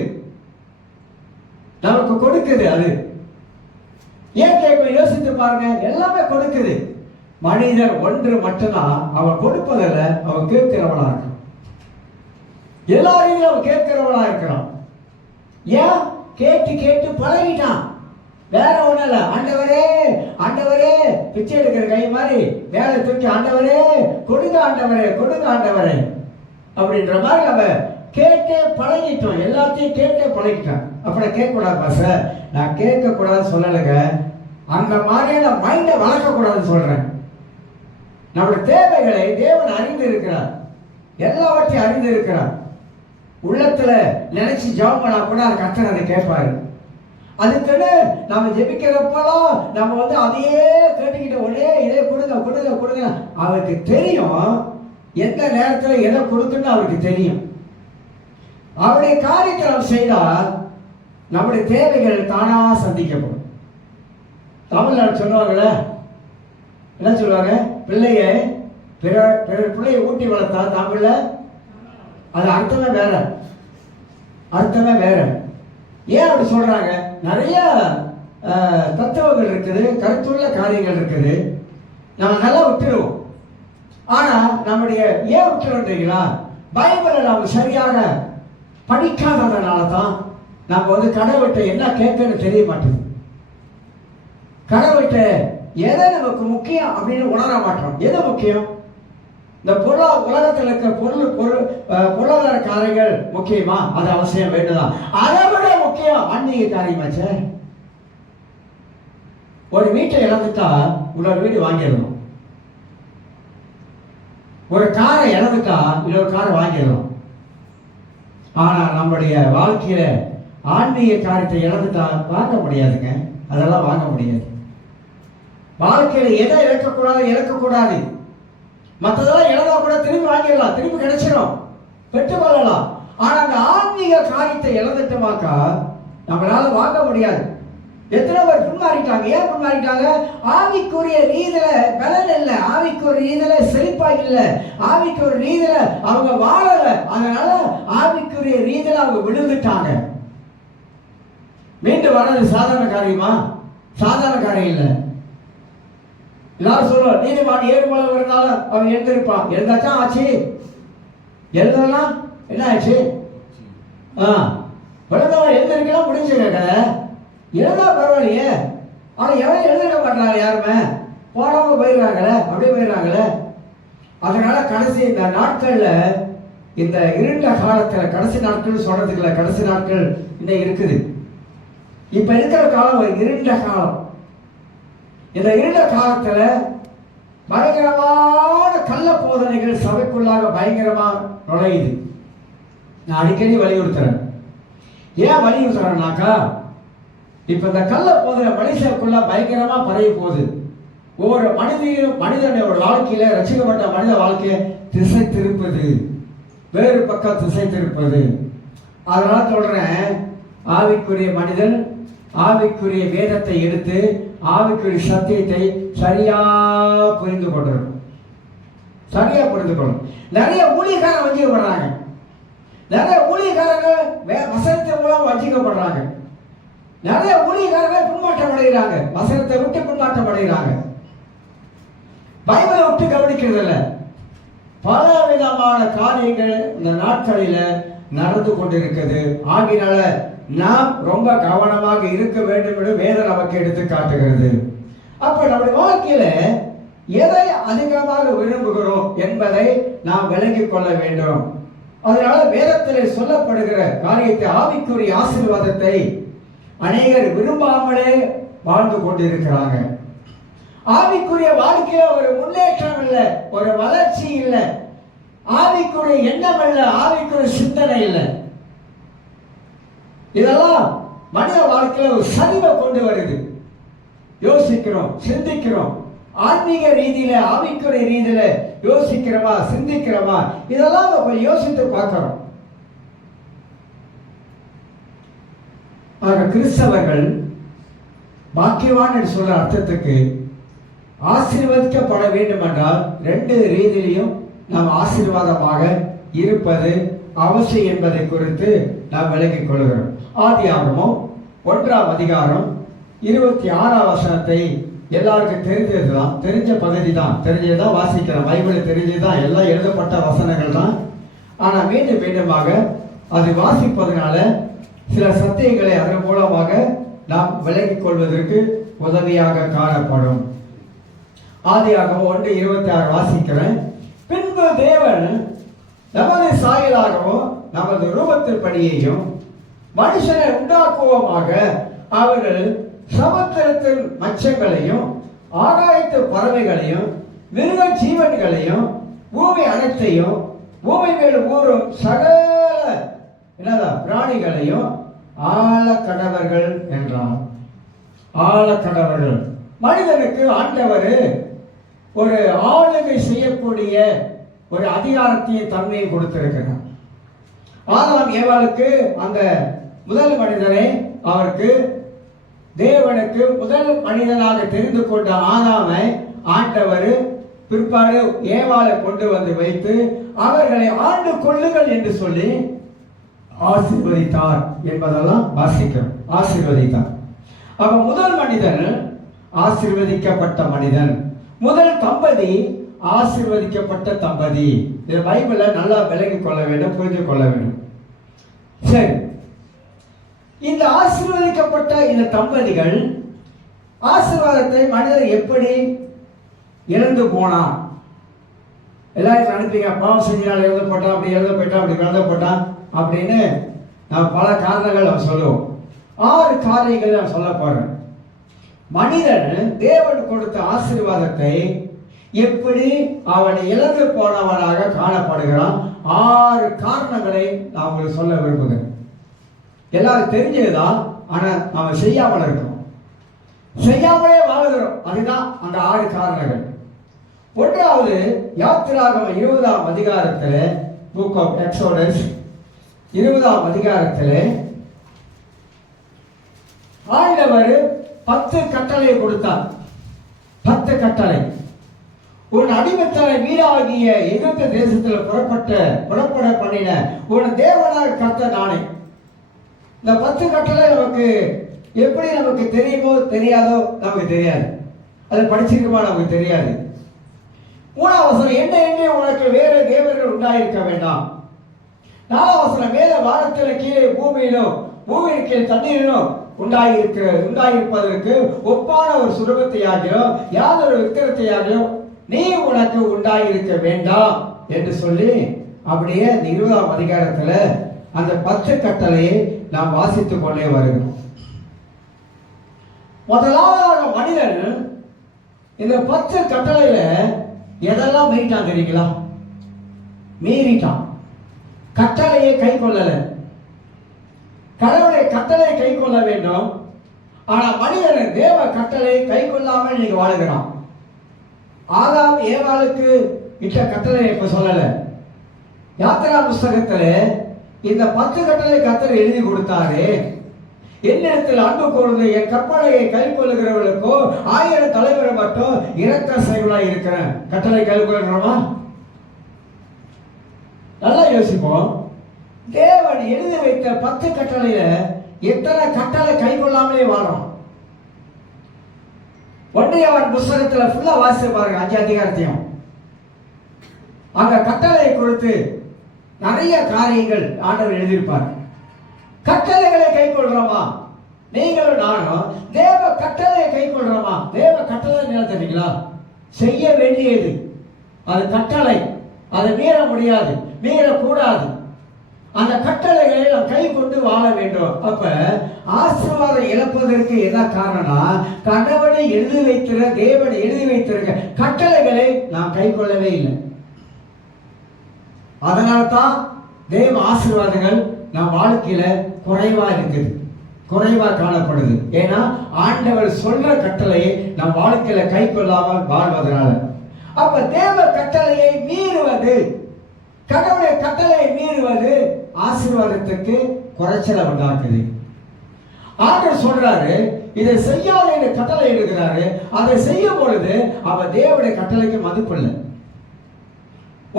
நமக்கு கொடுக்குது. அது இயற்கை யோசித்து பாருங்க, எல்லாமே கொடுக்குது. மனிதர் ஒன்று மட்டும்தான் அவன் கொடுப்பதில்ல, அவன் கேட்கிறவனா இருக்கான். எல்லாரையும் அவன் கேட்கிறவனா இருக்கிறான். ஏன்? கேட்டு கேட்டு பழகிட்டான். வேற ஒண்ணு இல்ல. ஆண்டவரே ஆண்டவரே பிச்சை எடுக்கிற கை மாதிரி வேலை தூக்கி ஆண்டவரே கொடுங்க ஆண்டவரே கொடுங்க ஆண்டவரே அப்படின்ற மாதிரி நம்ம கேட்டே பழகிட்டோம். எல்லாத்தையும் கேட்டே பழகிட்டோம். அப்புறம் கேட்கக்கூடாது சார், நான் கேட்கக்கூடாதுன்னு சொல்லலைங்க. அந்த மாதிரியான மைண்டை வளர்க்கக்கூடாதுன்னு சொல்றேன். நம்முடைய தேவைகளை தேவன் அறிந்து இருக்கிறார், எல்லாவற்றையும் அறிந்து இருக்கிறார். உள்ளத்துல நினைச்சு ஜெபம் பண்ணா கூட அது கர்த்தர் அதை கேட்பாரு. அதுக்குன்னு நம்ம ஜெபிக்கிறப்பெல்லாம் நம்ம அதையே கேட்டுக்கிட்ட ஒரே இதே கொடுங்க கொடுங்க கொடுங்க. அவருக்கு தெரியும் எந்த நேரத்தில் எதை கொடுக்குன்னு அவருக்கு தெரியும். அவருடைய காரியத்தை நாம் செய்தால் நம்முடைய தேவைகள் தானா சந்திக்கப்படும். தமிழ்நாடு சொல்லுவாங்கல்ல, என்ன சொல்லுவாங்க? பிள்ளைய பிள்ளையை ஊட்டி வளர்த்தா தமிழ்ல அது அர்த்தமே வேற, அர்த்தமே வேற. ஏன் அப்படி சொல்றாங்க? நிறைய தத்துவங்கள் இருக்குது, கருத்துள்ள காரியங்கள் இருக்குது. நம்ம நல்லா விட்டுருவோம். ஆனா நம்முடைய ஏன் விட்டுறோம்ன்றீங்களா? பைபிளை நாம் சரியாக படிக்காததுனால தான் நம்ம கடவுள்கிட்ட என்ன கேட்கன்னு தெரிய மாட்டேங்குது. கடவுள்கிட்ட எதை நமக்கு முக்கியம் அப்படின்னு உணர மாட்டோம். எது முக்கியம்? இந்த உலகத்தில் இருக்க பொருளாதார காரியங்கள் முக்கியமா? அது அவசியம் வேண்டுதான். அதை விட முக்கியம் ஆன்மீக காரியமாச்சே. ஒரு வீட்டை இழந்துட்டா இன்னொரு வீடு வாங்கிடணும். ஒரு காரை இழந்துட்டா இன்னொரு காரை வாங்கிடணும். ஆனா நம்முடைய வாழ்க்கையில ஆன்மீக காரியத்தை இழந்துட்டா வாங்க முடியாதுங்க. அதெல்லாம் வாங்க முடியாது. வாழ்க்கையில எதை இழக்கக்கூடாது. மற்றதெல்லாம் இழந்தா கூட திரும்பி வாங்கிடலாம், திரும்பி கிடைச்சிடும், பெற்றுக்கொள்ளலாம். ஆனா அந்த ஆன்மீக காரியத்தை இழந்துட்டோமாக்கா நம்மளால வாங்க முடியாது. எத்தனை பேர் பின்மாறிட்டாங்க? ஏன் பின்மாறிட்டாங்க? ஆவிக்குரிய ரீதியில பலன் இல்லை, ஆவிக்குரிய ரீதியில செழிப்பா இல்லை, ஆவிக்குரிய ரீதியில அவங்க வாழல. அதனால ஆவிக்குரிய ரீதியில அவங்க விழுந்துட்டாங்க. மீண்டும் வர்றது சாதாரண காரியமா? சாதாரண காரியம் இல்லை. எல்லாரும் சொல்லுவோம், நீதிமான் 7 மலை இருந்தாலும் அவன் எழுந்திருப்பான். எழுந்தாச்சும் ஆச்சு. எழுதலாம் என்ன ஆச்சு? விழுந்தவன் எழுந்திருக்கலாம் முடிஞ்சுங்க கதை. எழுதா பரவாயில்லையே. ஆனா எவன் எழுதிருக்க மாட்டாங்க, யாருமே போடாம போயிடுறாங்களே, அப்படியே போயிடுறாங்களே. அதனால கடைசி இந்த நாட்கள்ல, இந்த இருண்ட காலத்துல, கடைசி நாட்கள் சொல்றதுக்கு இல்லை, கடைசி நாட்கள் இன்னும் இருக்குது. இப்ப இருக்கிற காலம் ஒரு இருண்ட காலம். இந்த இருண்ட காலத்துல பயங்கரமான கள்ள போதனைகள் சபைக்குள்ளாக பயங்கரமா நுழையுது. நான் அடிக்கடி வலியுறுத்துறேன். ஏன் வலியுறுத்துறேன்னாக்கா, இப்ப இந்த கள்ள போதனை மனுஷனுக்குள்ள பயங்கரமா பரவி போகுது. ஒவ்வொரு மனிதனுடைய வாழ்க்கையில, ரசிக்கப்பட்ட மனித வாழ்க்கையை திசை திருப்புது, வேறு பக்கம் திசை திருப்பது. அதனால சொல்றேன், ஆவிக்குரிய மனிதன் ஆவிக்குரிய வேதத்தை எடுத்து ஆவிக்குரிய சத்தியத்தை சரியா புரிந்து கொண்டிருக்கும். சரியா புரிந்து கொள்ளும். நிறைய ஊழியக்காரர் வஞ்சிக்கப்படுறாங்க. நிறைய ஊழியக்காரர்கள் வசனத்தின் மூலம் வஞ்சிக்கப்படுறாங்க. நிறைய ஊழியக்காரர்கள் பின்மாற்றம் அடைகிறாங்க. வசனத்தை விட்டு பின்மாற்றம் அடைகிறாங்க. பைபிளை விட்டு கவனிக்கிறது இல்லை. பல விதமான காரியங்கள் இந்த நாட்களில் நடந்து கொண்டிருக்கிறது. ஆகினால நாம் ரொம்ப கவனமாக இருக்க வேண்டும் என்று வேதம் நமக்கு எடுத்து காட்டுகிறது. அப்ப நம்முடைய வாழ்க்கையில எதை அதிகமாக விரும்புகிறோம் என்பதை நாம் விளங்கிக் கொள்ள வேண்டும். அதனால வேதத்தில் சொல்லப்படுகிற காரியத்தை, ஆவிக்குரிய ஆசீர்வாதத்தை அநேகர் விரும்பாமலே வாழ்ந்து கொண்டிருக்கிறாங்க. ஆவிக்குரிய வாழ்க்கையில ஒரு முன்னேற்றம் இல்லை, ஒரு வளர்ச்சி இல்லை, ஆவிக்குரிய எண்ணம் இல்லை, ஆவிக்குரிய சிந்தனை இல்லை. இதெல்லாம் மனித வாழ்க்கையில ஒரு சரிவை கொண்டு வருது. யோசிக்கிறோம், சிந்திக்கிறோம், ஆன்மீக ரீதியில ஆவிக்குரிய ரீதியில யோசிக்கிறோமா, சிந்திக்கிறோமா, இதெல்லாம் கொஞ்சம் யோசித்து பார்க்கிறோம். ஆக கிறிஸ்தவர்கள் பாக்கியவான் என்று சொல்ற அர்த்தத்துக்கு ஆசீர்வதிக்கப்பட வேண்டும் என்றால் ரெண்டு ரீதியிலையும் நாம் ஆசீர்வாதமாக இருப்பது அவசியம் என்பதை குறித்து நாம் விளங்கிக் கொள்கிறோம். ஆதியாகமம் 1ஆம் அதிகாரம் 26ஆம் வசனத்தை எல்லாருக்கும் தெரிஞ்சதுதான், தெரிஞ்ச பகுதி தான், தெரிஞ்சதுதான் வாசிக்கிறோம். பைபிள் தெரிஞ்சதுதான், எல்லாம் எழுதப்பட்ட வசனங்கள் தான். ஆனால் மீண்டும் மீண்டுமாக அது வாசிப்பதனால சில சத்தியங்களை அதன் மூலமாக நாம் விளங்கிக் கொள்வதற்கு உதவியாக காணப்படும். ஆதியாகமம் 1:26 வாசிக்கிறேன். பின்பு தேவன் நமது சாயலாகவும் நமது ரூபத்தின்படியையும் மனுஷனை உண்டாக்குவோமாக, அவர்கள் சமுத்திரத்தின் மச்சங்களையும் ஆகாயத்து பறவைகளையும் மிருக ஜீவன்களையும் பூமி அனைத்தையும் பூமி மேல் ஊறும் சகல பிராணிகளையும் ஆழக்கடவர்கள் என்றார். ஆழக்கடவர்கள். மனிதனுக்கு ஆண்டவர் ஒரு ஆளுகை செய்யக்கூடிய ஒரு அதிகாரத்தையும் தன்மையை கொடுத்திருக்கிறார். ஆதாம் ஏவாளுக்கு அந்த முதல் மனிதனை அவருக்கு தேவனுக்கு முதல் மனிதனாக தெரிந்து கொண்ட ஆதாமை ஆண்டவர் பிற்பாடு ஏவாளை கொண்டு வந்து வைத்து அவர்களை ஆண்டு கொள்ளுங்கள் என்று சொல்லி ஆசீர்வதித்தார் என்பதெல்லாம் வாசிக்கிறோம். ஆசீர்வதித்தார். அப்ப முதல் மனிதன் ஆசீர்வதிக்கப்பட்ட மனிதன், முதல் தம்பதி ஆசீர்வதிக்கப்பட்ட தம்பதி. இந்த பைபிளை நல்லா விளங்கிக் கொள்ள வேண்டும், புரிந்து கொள்ள வேண்டும். சரி, இந்த ஆசீர்வதிக்கப்பட்ட இந்த தம்பதிகள் ஆசீர்வாதத்தை மனிதர் எப்படி இழந்து போனான்? எல்லாரும் நினைப்பீங்க, பாவம் செஞ்சினால் எழுத போட்டான், அப்படி எழுத போயிட்டான், அப்படி எழுத போட்டான் அப்படின்னு நான் பல காரணங்கள் நான் சொல்லுவோம். 6 காரியங்கள் நான் சொல்ல போறேன். மனிதன் தேவன் கொடுத்த ஆசீர்வாதத்தை எப்படி அவன் இழந்து போனவனாக காணப்படுகிறான். 6 காரணங்களை நான் உங்களுக்கு சொல்ல விரும்புகிறேன். எல்லாரும் தெரிஞ்சதுதான், ஆனா நாம செய்யாமல் இருக்கோம், செய்யாமலே வாழ்கிறோம். அதுதான் அந்த 6 காரணங்கள். ஒன்றாவது, யாத்திராகமம் 20ஆம் அதிகாரத்தில், புக் ஆஃப் எக்ஸோடஸ் 20ஆம் அதிகாரத்தில் ஆண்டவர் 10 கட்டளை கொடுத்தார். 10 கட்டளை. உன் அடிமைத்தனை வீடாகிய எகிப்து தேசத்தில் புறப்பட பண்ணின உன் தேவனாக கர்த்தர் நானே. இந்த 10 கட்டளை நமக்கு எப்படி நமக்கு தெரியுமோ தெரியாதோ நமக்கு தெரியாது, அதை படிச்சிருக்குமா நமக்கு தெரியாது. 3ஆம் வசனம், என்ன என்ன உனக்கு வேறு தேவர்கள் உண்டாயிருக்க வேண்டாம். 4ஆம் வசனம், மேல வானத்தில் கீழே பூமியிலும் பூமியின் கீழ் தண்ணீரிலும் உண்டாயிருப்பதற்கு ஒப்பான ஒரு சுரூபத்தையாகிலும் யாதொரு விக்கிரத்தையாகிலும் நீ உனக்கு உண்டாயிருக்க வேண்டாம் என்று சொல்லி அப்படியே 20ஆம் அதிகாரத்துல அந்த 10 கட்டளையை நாம் வாசித்துக் கொண்டே வருகிறோம். முதலாவதாக மனிதன் இந்த 10 கட்டளையில எதெல்லாம் மீறிட்டான் தெரியுங்களா? மீறிட்டான். கட்டளையை கை கொள்ளல. கடவுளை கட்டளை கை கொள்ள வேண்டும். ஆனா மனிதன் தேவ கட்டளை கை கொள்ளாமல் இன்னைக்கு வாழுகிறான். ஆதாம் ஏவாளுக்கு இட்ட கட்டளை இப்ப சொல்லல. யாத்திரா புஸ்தகத்துல இந்த 10 கட்டளை கர்த்தர் எழுதி கொடுத்தாரு. என்னிடத்தில் அன்பு கூர்ந்து என் கற்பனையை கை கொள்ளுகிறவர்களுக்கோ 1000 தலைவரை மட்டும் இரக்க செயலாய் இருக்கிறேன். கட்டளை கை கொள்கிறோமா? நல்லா யோசிப்போம். தேவன் எழுதி வைத்த 10 கட்டளையில எத்தனை கட்டளை கை கொள்ளாமலே வாழும்? ஒன்றியவன் புஸ்தகத்துல ஃபுல்லா வாசிச்சு பாருங்க, 5 அதிகாரத்தையும். அங்க கட்டளை கொடுத்து நிறைய காரியங்கள் ஆண்டவர் எழுதியிருப்பார். கட்டளைகளை கை கொள்றோமா? நீங்களும் நானும் தேவ கட்டளையை கை கொள்றோமா? தேவ கட்டளை என்ன தெரியுங்களா? செய்ய வேண்டியது அது கட்டளை, அதை மீற முடியாது, மீறக்கூடாது. அந்த கட்டளைகளை நாம் கை கொண்டு வாழ வேண்டும். அப்ப ஆசீர்வாதம் இழப்பதற்கு என்ன காரணம்? கணவனை எழுதி வைத்திருக்க, தேவனை எழுதி வைத்திருக்க கட்டளைகளை நாம் கை கொள்ளவே இல்லை. அதனால்தான் தேவ ஆசீர்வாதங்கள் நம் வாழ்க்கையில குறைவா இருக்குது, குறைவா காணப்படுது. ஏன்னா ஆண்டவர் சொல்ற கட்டளையை நம் வாழ்க்கையில கை கொள்ளாமல் வாழ்வதனால. அப்ப தேவ கட்டளையை மீறுவது, கடவுளுடைய கட்டளையை மீறுவது ஆசீர்வாதத்துக்கு குறைச்சலை உண்டாக்குது. ஆண்டவர் சொல்றாரு, இதை செய்யாத என்று கட்டளை எடுக்கிறாரு. அதை செய்யும் பொழுது அவ தேவனுடைய கட்டளைக்கு மதிப்பில்லை.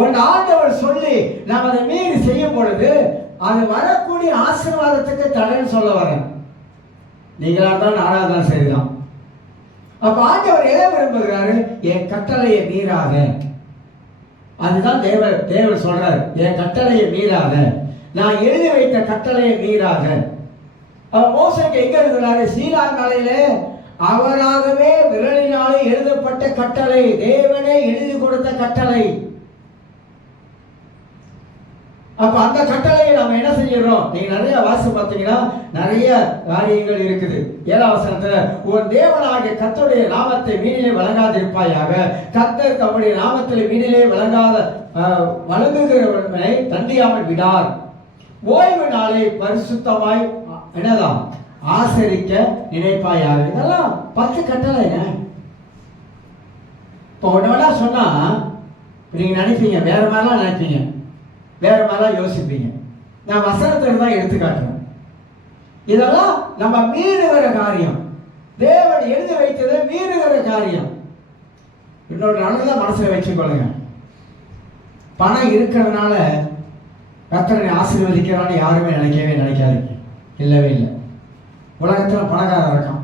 ஒன்று ஆண்டவர் சொல்லி நாம் அதை மீறி செய்யும் பொழுது அது வரக்கூடிய ஆசீர்வாதத்துக்கு தடைன்னு சொல்ல வரேன். நீங்களா தான் நானா தான் சரிதான். அப்ப ஆண்டவர் எதை விரும்புகிறாரு? என் கட்டளையை மீறாத. அதுதான் தேவர் சொல்றாரு, என் கட்டளையை மீறாத, நான் எழுதி வைத்த கட்டளையை மீறாத. அவர் மோசேக்கு எங்க எழுதினாரு? சீனா மலையிலே அவராகவே விரலினாலே எழுதப்பட்ட கட்டளை, தேவனே எழுதி கொடுத்த கட்டளை. அப்ப அந்த கட்டளையை நம்ம என்ன செஞ்சிடறோம்? நீங்க நிறைய வாசி பார்த்தீங்கன்னா நிறைய காரியங்கள் இருக்குது. 7ஆம் வசனத்துல, உன் தேவனாகிய கர்த்தருடைய நாமத்தை வீணிலே வழங்காதிருப்பாயாக. கர்த்தர் தம்முடைய நாமத்தில் வீணிலே வழங்குகிறவனை தண்டியாமல் விடார். ஓய்வு நாளை பரிசுத்தமாய் என்னதான் ஆசரிக்க நினைப்பாயாக. இதெல்லாம் 10 கட்டளைங்க. இப்போ ஒன்று சொன்னா நீங்க நினைப்பீங்க, வேற மாதிரிலாம் நினைப்பீங்க, வேற மாதிரிலாம் யோசிப்பீங்க. நான் வசனத்தில் தான் எடுத்துக்காட்டுறேன். இதெல்லாம் நம்ம மீறுகிற காரியம், தேவன் எழுதி வைத்ததை மீறுகிற காரியம். இன்னொரு நல்ல மனசுல வச்சுக்கொள்ளுங்க. பணம் இருக்கிறதுனால கர்த்தரை ஆசீர்வதிக்கிறான்னு யாருமே நினைக்காதீங்க. இல்லவே இல்லை. உலகத்தில் பணக்காரன் இருக்கான்,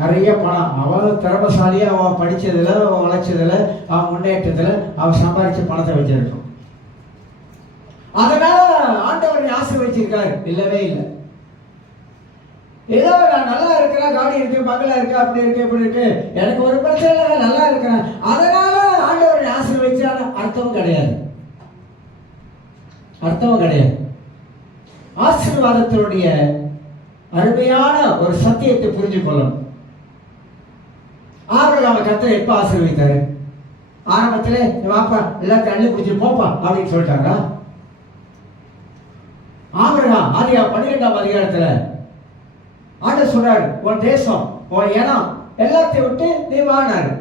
நிறைய பணம். அவன் திறமசாலியாக அவன் படித்ததில், அவன் வளர்ச்சதில், அவன் முன்னேற்றத்தில் அவன் சம்பாதிச்ச பணத்தை வச்சிருக்கான். அதனால ஆண்டவரை ஆசீர்வதிச்சிருக்காரு? இல்லவே இல்லை. ஏதோ நான் நல்லா இருக்கிறேன், காடி இருக்கு, பங்களா இருக்கு, அப்படி இருக்கு, இப்படி இருக்கு, எனக்கு ஒரு பிரச்சனை இல்லை, நல்லா இருக்கிறேன், அதனால ஆண்டவரை ஆசீர்வதிச்சான அர்த்தமும் கிடையாது, அர்த்தமும் கிடையாது. ஆசீர்வாதத்தினுடைய அருமையான ஒரு சத்தியத்தை புரிஞ்சு கொள்ளணும். ஆபிரகாமை கர்த்தர் எப்ப ஆசீர்வதித்தாரு? ஆரம்பத்திலே வாப்பா எல்லாத்தையும் அள்ளி பிடிச்சி போப்பா அப்படின்னு சொல்லிட்டாரா? ஆபிரகாம் 12ஆம் அதிகாரத்துல ஆண்டவர் சொல்றாரு, உன் தேசம், உன் இனம் எல்லாத்தையும் விட்டு நீ வானாரு.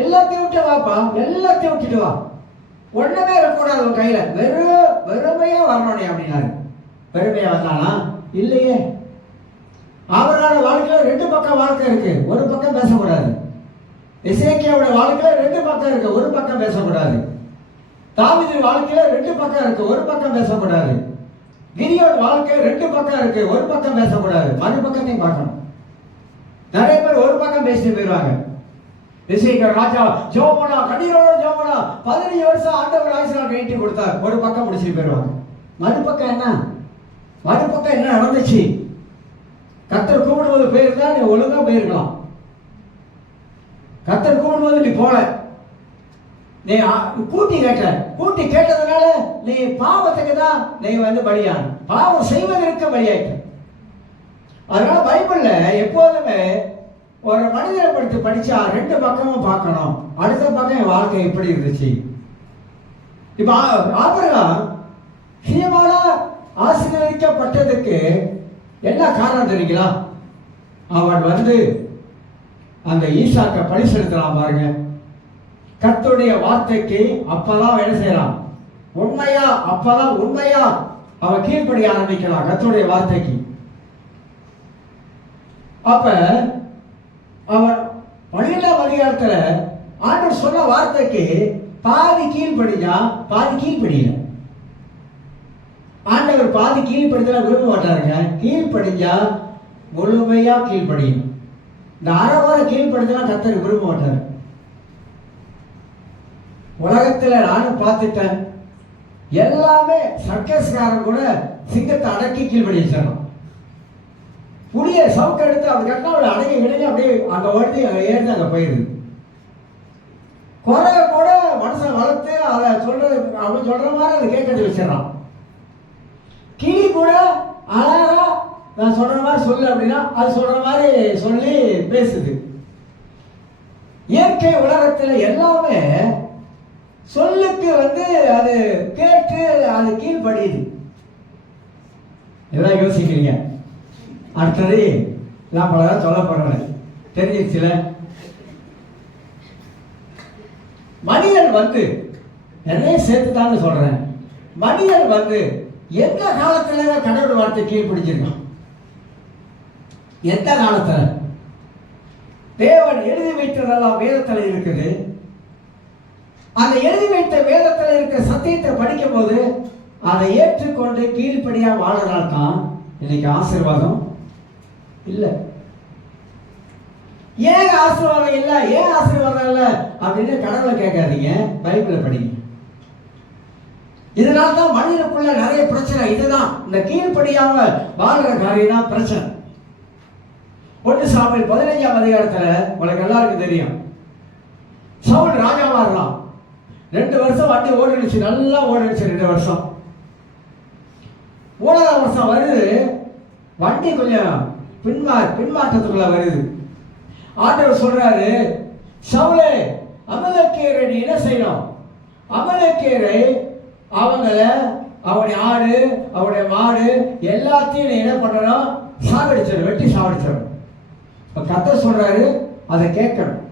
எல்லாத்தையும் விட்டு வாப்பா, எல்லாத்தையும் விட்டுட்டு வா, ஒண்ணுமே இருக்கக்கூடாது உன் கையில, வெறுமையா வரணும் அப்படின்னாரு. பெருமையா வந்தானா? இல்லையே. அவரோட வாழ்க்கையில 2 பக்கம் வாழ்க்கை இருக்கு, ஒரு பக்கம் பேசக்கூடாது. எசேக்கியாவோட வாழ்க்கையில 2 பக்கம் இருக்கு, ஒரு பக்கம் பேசக்கூடாது. தாவீது வாழ்க்கையில 2 பக்கம் இருக்கு, ஒரு பக்கம் பேசக்கூடாது. கிதியோன் வாழ்க்கை 2 பக்கம் இருக்கு, ஒரு பக்கம் பேசக்கூடாது, மறுபக்கத்தையும் பார்க்கணும். நிறைய பேர் ஒரு பக்கம் பேசிட்டு போயிடுவாங்க. எசேக்கியா ராஜா ஜோமனா கண்ணீரோட ஜோமனா 15 வருஷம் ஆண்டவர் ஆசீர்வாதம் வேண்டி கொடுத்தார், ஒரு பக்கம் முடிச்சுட்டு போயிடுவாங்க. மறுபக்கம் என்ன? மறுபக்கம் என்ன நடந்துச்சு? கர்த்தர் கூப்பிடுவது போயிருந்தா நீ ஒழுங்கா போயிருக்கலாம். கர்த்தர் கூப்பிடுவது நீ போல, நீ கூட்டி கேட்டதுனால நீ பாவத்துக்கு தான் நீ பலியான, பாவம் செய்வதற்கு பலியாயிட்ட. அதனால பைபிள்ல எப்போதுமே ஒரு மனிதரை படுத்து படிச்சா 2 பக்கமும் பார்க்கணும். அடுத்த பக்கம் என் வாழ்க்கை எப்படி இருந்துச்சு. இப்ப ஆபிரகாம் சீமானா ஆசீர்வதிக்கப்பட்டதுக்கு என்ன காரணம் தெரியுங்களா? அவன் அந்த ஈசாக்க பலி செலுத்தலாம் பாருங்க. கர்த்தருடைய வார்த்தைக்கு அப்பதான் என்ன செய்யலாம்? அப்பதான் உண்மையா அவன் கீழ்ப்படிய ஆரம்பிக்கலாம் கர்த்தருடைய வார்த்தைக்கு. அப்ப அவன் 12ஆம் அதிகாரத்துல ஆண்டவர் சொன்ன வார்த்தைக்கு பாதி கீழ்ப்படிஞ்சா, பாதி கீழ்ப்படியல. ஆண்டவர் பாதி கீழ்ப்படுத்தல விரும்ப மாட்டாருங்க. கீழ்ப்படிஞ்சா முழுமையா கீழ்ப்படியும். இந்த அறவார கீழ்ப்படுத்தினா கர்த்தர் விரும்ப மாட்டார். உலகத்துல நானும் பார்த்துட்டேன், எல்லாமே சர்க்கஸ்காரன் கூட சிங்கத்தை அடக்கி கீழ்ப்படி வச்சிடணும். புளிய சவுக்கு எடுத்து அது கட்டினா அவளை அடங்கி கிடையாது, அப்படியே அங்கே ஓடி ஏறிட்டு அங்கே போயிடுது. குறைய கூட மனுஷன் வளர்த்து அதை சொல்றது அவன் சொல்ற மாதிரி அதை கேட்கறது வச்சிடறான். கிளி கூட அழகா நான் சொல்ற மாதிரி சொல்லு அப்படின்னா அது சொல்ற மாதிரி சொல்லி பேசுது. இயற்கை உலகத்தில் எல்லாமே சொல்லுக்கு அது கேட்டு அது கீழ்படியுது. எல்லாம் யோசிக்கிறீங்க. அடுத்தது நான் பல சொல்ல போறேன், தெரிஞ்சிருச்சுல. மனிதன் என்னையும் சேர்த்து தாங்க சொல்றேன். மனிதன் எந்த காலத்துல கடவுள் வார்த்தை கீழ்பிடிச்சிருக்கான்? எந்த காலத்துல? தேவன் எழுதி வைத்ததெல்லாம் வேதத்துல இருக்குது. அந்த எழுதி வைத்த வேதத்துல இருக்க சத்தியத்தை படிக்கும் போது அதை ஏற்றுக்கொண்டு கீழ்ப்படியா வாழறால்தான் இன்னைக்கு ஆசீர்வாதம் இல்லை. ஏன் ஆசீர்வாதம் இல்லை, ஏன் ஆசீர்வாதம் இல்லை அப்படின்னு கடவுளை கேட்காதீங்க, பைபிளை படிங்க. இதனால தான் மனிதனுக்குள்ள நிறைய பிரச்சனை. இதுதான் இந்த கீழ்ப்படியாம வாழ்ற காரியம் தான் பிரச்சனை. 1 சாமுவேல் 15ஆம் அதிகாரத்துல உங்களுக்கு எல்லாருக்கும் தெரியும், சவுல் ராஜாவா இருந்தான். 2 வருஷம் வண்டி ஓடிடுச்சு, நல்லா ஓடிடுச்சு. 2 வருஷம். 3ஆம் வருஷம் வருது, வண்டி கொஞ்சம் பின்மாற்றத்துக்குள்ள வருது. ஆண்டவர் சொல்றாரு, சவுலே அமலேக்கியரை நீ என்ன செய்யணும்? அமலேக்கியரை அவங்கள, அவனுடைய ஆடு, அவனுடைய மாடு எல்லாத்தையும் நீ என்ன பண்ணணும்? சாகடிச்சிடும், வெட்டி சாகடிச்சிடும். கர்த்தர் சொல்றாரு, அதை கேட்கணும்.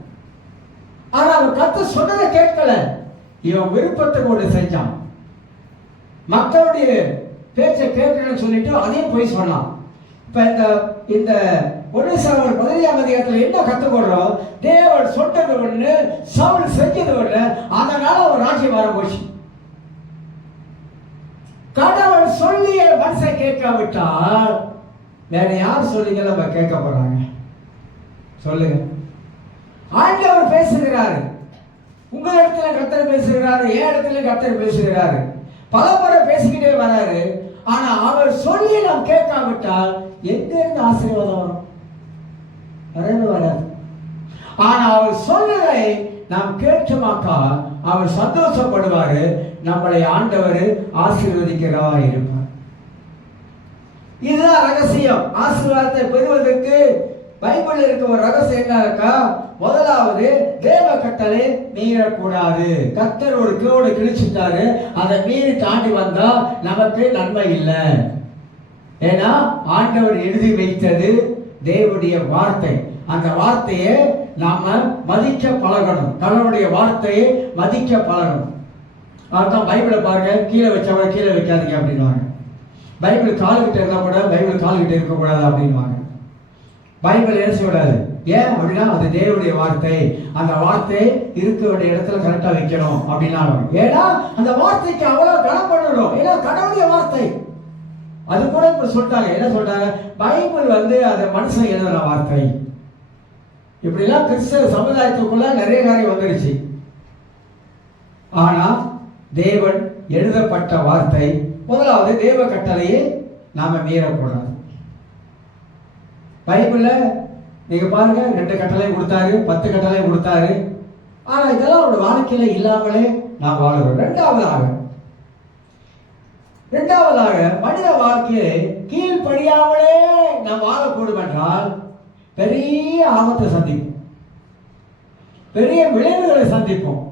ஆனா அவன் கர்த்தர் சொன்னதை கேட்கல. இவன் விருப்பத்தை கொண்டு செஞ்சான். மக்களுடைய பேச்சை கேட்கணும்னு சொல்லிட்டு அதையும் போய் சொன்னான். இப்ப இந்த 1 சாமுவேல் 15ஆம் அதிகாரத்தில் என்ன கத்துக்கொள்றோம்? தேவன் சொன்னது ஒண்ணு, சவுல் செஞ்சது ஒண்ணு, அதனால ஒரு ராஜ்யம் வர போச்சு. கடவுள் சொல்லிய மனுஷன் கேட்காவிட்டால் வேற யார் சொல்லிங்க நம்ம கேட்க போறாங்க? சொல்லுங்க. ஆண்டவர் பேசுகிறாரு, உங்க இடத்துல கர்த்தர் பேசுகிறாரு, என் இடத்துல கர்த்தர் பேசுகிறாரு, பல முறை பேசிக்கிட்டே வராரு. ஆனா அவர் சொல்லி நாம் கேட்காவிட்டால் எங்க இருந்து ஆசீர்வாதம் வரும்? வரவே வராது. ஆனா அவர் சொன்னதை நாம் கேட்குமாக்கா அவர் சந்தோஷப்படுவாரு, நம்மளை ஆண்டவர் ஆசீர்வதிக்கிறவா இருப்பார். இதுதான் ரகசியம். ஆசீர்வாதத்தை பெறுவதற்கு பைபிள் இருக்க ஒரு ரகசியம் என்ன இருக்கா? முதலாவது, தேவ கட்டளை மீறக்கூடாது. கர்த்தர் ஒரு கோடு கிழிச்சிட்டாரு, அதை மீறி தாண்டி வந்தா நமக்கு நன்மை இல்லை. ஏன்னா ஆண்டவர் எழுதி வைத்தது தேவனுடைய வார்த்தை. அந்த வார்த்தையை நாம மதிக்க பழகணும். கடவுளுடைய வார்த்தையை மதிக்க பழகணும். அதுதான் பைபிளை பாருங்க, கீழே வச்சவங்க கீழே வைக்காதீங்க அப்படின்வாங்க. பைபிள் கால்கிட்ட இருந்தா கூட பைபிள் கால்கிட்ட இருக்கக்கூடாது அப்படின்வாங்க. பைபிள் என்ன செய்யக்கூடாது? ஏன் அப்படின்னா அது தேவனுடைய வார்த்தை, அந்த வார்த்தை இருக்க வேண்டிய இடத்துல கரெக்டா வைக்கணும் அப்படின்னா. ஏன்னா அந்த வார்த்தைக்கு அவ்வளவு கனம் பண்ணணும். ஏன்னா கடவுளுடைய வார்த்தை. அது கூட இப்ப சொல்லிட்டாங்க, என்ன சொல்றாங்க? பைபிள் அது மனுஷன் எழுதுற வார்த்தை. இப்படிலாம் கிறிஸ்தவ சமுதாயத்துக்குள்ள நிறைய காரியம் வந்துருச்சு. ஆனா தேவன் எழுதப்பட்ட வார்த்தை. முதலாவது, தேவ கட்டளையை நாம மீறக்கூடாது. பைபிள்ல நீங்க பாருங்க, 2 கட்டளை கொடுத்தாரு, 10 கட்டளை கொடுத்தாரு. ஆனா இதெல்லாம் அவருடைய வாழ்க்கையில இல்லாமலே நாம் வாழுறோம். இரண்டாவதாக மனித வாழ்க்கையை கீழ்ப்படியாமலே நாம் வாழக்கூடும் என்றால் பெரிய ஆபத்தை சந்திப்போம், பெரிய விளைவுகளை சந்திப்போம்.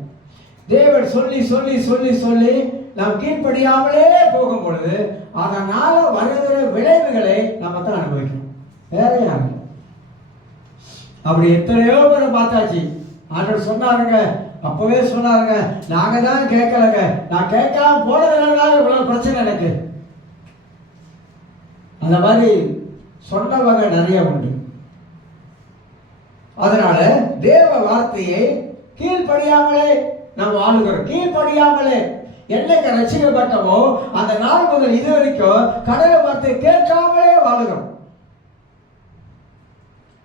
தேவன் சொல்லி சொல்லி சொல்லி சொல்லி நாம் கீழ்ப்படியாமலே போகும் பொழுது அதனால வருகிற விளைவுகளை நாம தான் அனுபவிக்கணும், வேற யாரும். அப்படி எத்தனையோ பேரை பார்த்தாச்சு. ஆண்டவர் சொன்னாருங்க, அப்பவே சொன்னாருங்க, நாங்க தான் கேட்கலங்க, நான் கேட்காம போனதுனால இவ்வளவு பிரச்சனை எனக்கு. அந்த மாதிரி சொன்னவங்க நிறைய உண்டு. அதனால தேவ வார்த்தையை கீழ்ப்படியாமலே நாம் வாழுகிறோம். கீழ்ப்படியாமலே என்னைக்கு ரசிக்கப்பட்டமோ அந்த நாள் முதல் இது வரைக்கும் கடவுளை வார்த்தை கேட்காமலே வாழுகிறோம்.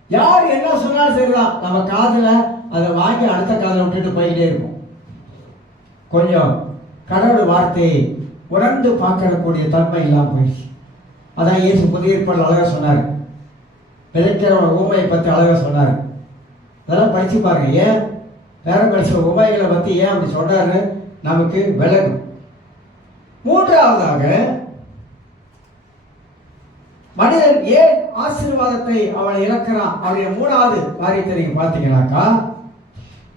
யார் என்ன சொன்னாலும் சரிதான், நம்ம காதுல அதை வாங்கி அடுத்த காதில் விட்டுட்டு போயிட்டே இருக்கும். கொஞ்சம் கடவுள் வார்த்தையை உணர்ந்து பார்க்கக்கூடிய தன்மை இல்லாமல் போயிடுச்சு. அதான் இயேசு புதிய ஏற்பாடு அழகாக சொன்னார். விதைக்கிறவன் ஊமையை பற்றி அழகாக சொன்னார். அதெல்லாம் படிச்சு பாருங்க. ஏன் வேற பேசுகிற உமைகளை பற்றி ஏன் அப்படி சொன்னாரு நமக்கு விளக்கும். மூன்றாவதாக மனிதன் ஏன் ஆசீர்வாதத்தை அவன் இழக்கிறான் அவருடைய மூணாவது காரியத்தை நீங்க பார்த்தீங்கன்னாக்கா,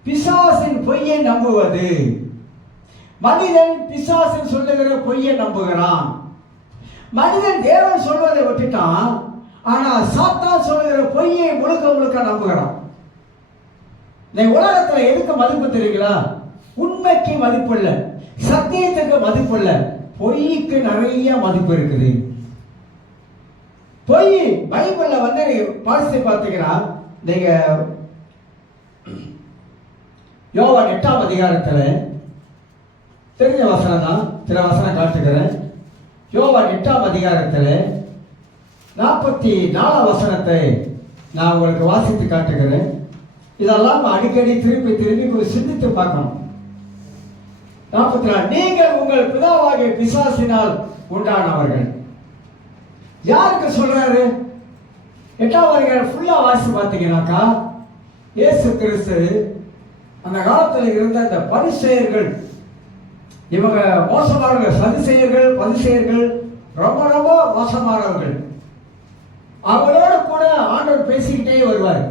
பிசாசின் பொய்யை நம்புவது. மனிதன் பிசாசின் சொல்லுகிற பொய்யை நம்புகிறான். மனிதன் தேவன் சொல்வதை விட்டுட்டான், ஆனா சாத்தான் சொல்லுகிற பொய்யை முழுக்க முழுக்க நம்புகிறான். இந்த உலகத்துல எதுக்கு மதிப்பு தெரியுங்களா? உண்மைக்கு மதிப்பு இல்லை, சத்தியத்துக்கு மதிப்பு இல்லை, பொய்க்கு நிறைய மதிப்பு இருக்குது. பொய் பைபிள்ல வந்து பாசி பார்த்தீங்கன்னா, நீங்க யோவான் 8ஆம் அதிகாரத்தில் தெரிஞ்ச வசனம் தான், சில வசனம் காட்டுகிறேன். யோவான் 8ஆம் அதிகாரத்தில் 44ஆம் வசனத்தை நான் உங்களுக்கு வாசித்து காட்டுகிறேன். இதெல்லாம் அடிக்கடி திருப்பி சிந்தித்து பார்க்கணும். 44 நீங்கள் உங்கள் பிதாவாகிய பிசாசினால் உண்டானவர்கள். யாருக்கு சொல்றாரு? 8ஆம் அதிகாரம் ஃபுல்லா வாசி பார்த்தீங்கன்னாக்கா, இயேசு கிறிஸ்து அந்த காலத்தில் இருந்த அந்த பரிசேயர்கள், இவங்க மோசமானவர்கள். பரிசேயர்கள் ரொம்ப ரொம்ப மோசமானவர்கள். அவங்களோட கூட ஆண்டவர் பேசிக்கிட்டே வருவார்.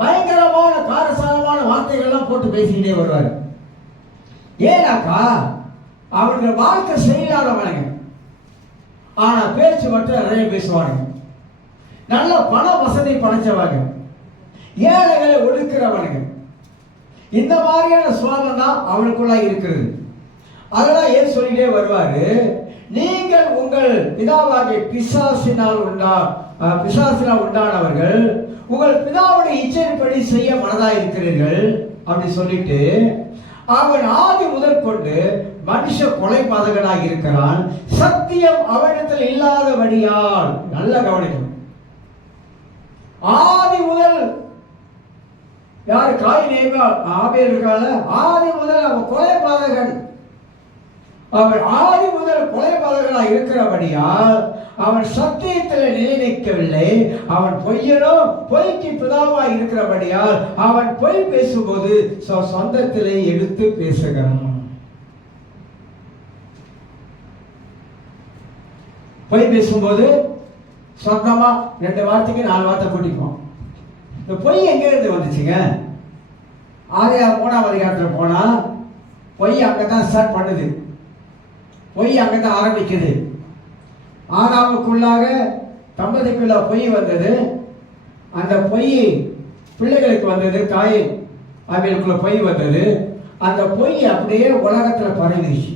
பயங்கரமான காரசாரமான வார்த்தைகள்லாம் போட்டு பேசிக்கிட்டே வருவார். ஏன்னாக்கா அவருடைய வாழ்க்கை செய்யாதவனுங்க, ஆனா பேச்சு மட்டும் நிறைய பேசுவானுங்க. நல்ல பண வசதி படைச்சவங்க, ஏழைகளை ஒடுக்கிறவனுங்க. இந்த மாதிரியான சுவாபம் தான் அவனுக்குள்ள இருக்கிறது. அதெல்லாம் ஏன் சொல்லிட்டே வருவாரு, நீங்கள் உங்கள் பிதாவாகிய பிசாசினால் உண்டானவர்கள், உங்கள் பிதாவுடைய இச்சைப்படி செய்ய மனதா இருக்கிறீர்கள் அப்படி சொல்லிட்டு, அவன் ஆதி முதல் கொண்டு மனுஷ கொலைபாதகனாக இருக்கிறான், சத்தியம் அவனிடத்தில் இல்லாதபடியால். நல்ல கவனிக்கணும். ஆதி முதல் யாரு? காயின் ஆபேல் இருக்கால, ஆதி முதல் அவன் கொலைபாதகன். அவன் ஆதி முதல் கொலைபாதகனாக இருக்கிறபடியால் அவன் சத்தியத்தில் நிலைநிற்கவில்லை. அவன் பொய்யனோ, பொய்க்கு பிதாவாய் இருக்கிறபடியால் அவன் பொய் பேசும்போது சொந்தத்திலே எடுத்து பேசுகிறான். பொய் பேசும்போது சொந்தமா 2 வார்த்தைக்கு 4 வார்த்தை கூட்டிக்குவோம். இந்த பொய் எங்க இருந்து வந்துச்சுங்க? ஆதியாகமம் 3ஆம் அதிகாரத்தில் போனா பொய் அங்கதான் ஸ்டார்ட் பண்ணுது. பொய் அங்கதான் ஆரம்பிக்குது. ஆதாமுக்குள்ளாக தம்பதிக்குள்ள பொய் வந்தது. அந்த பொய் பிள்ளைகளுக்கு வந்தது. காயின் ஆபேலுக்குள்ள பொய் வந்தது. அந்த பொய் அப்படியே உலகத்துல பரவிடுச்சு.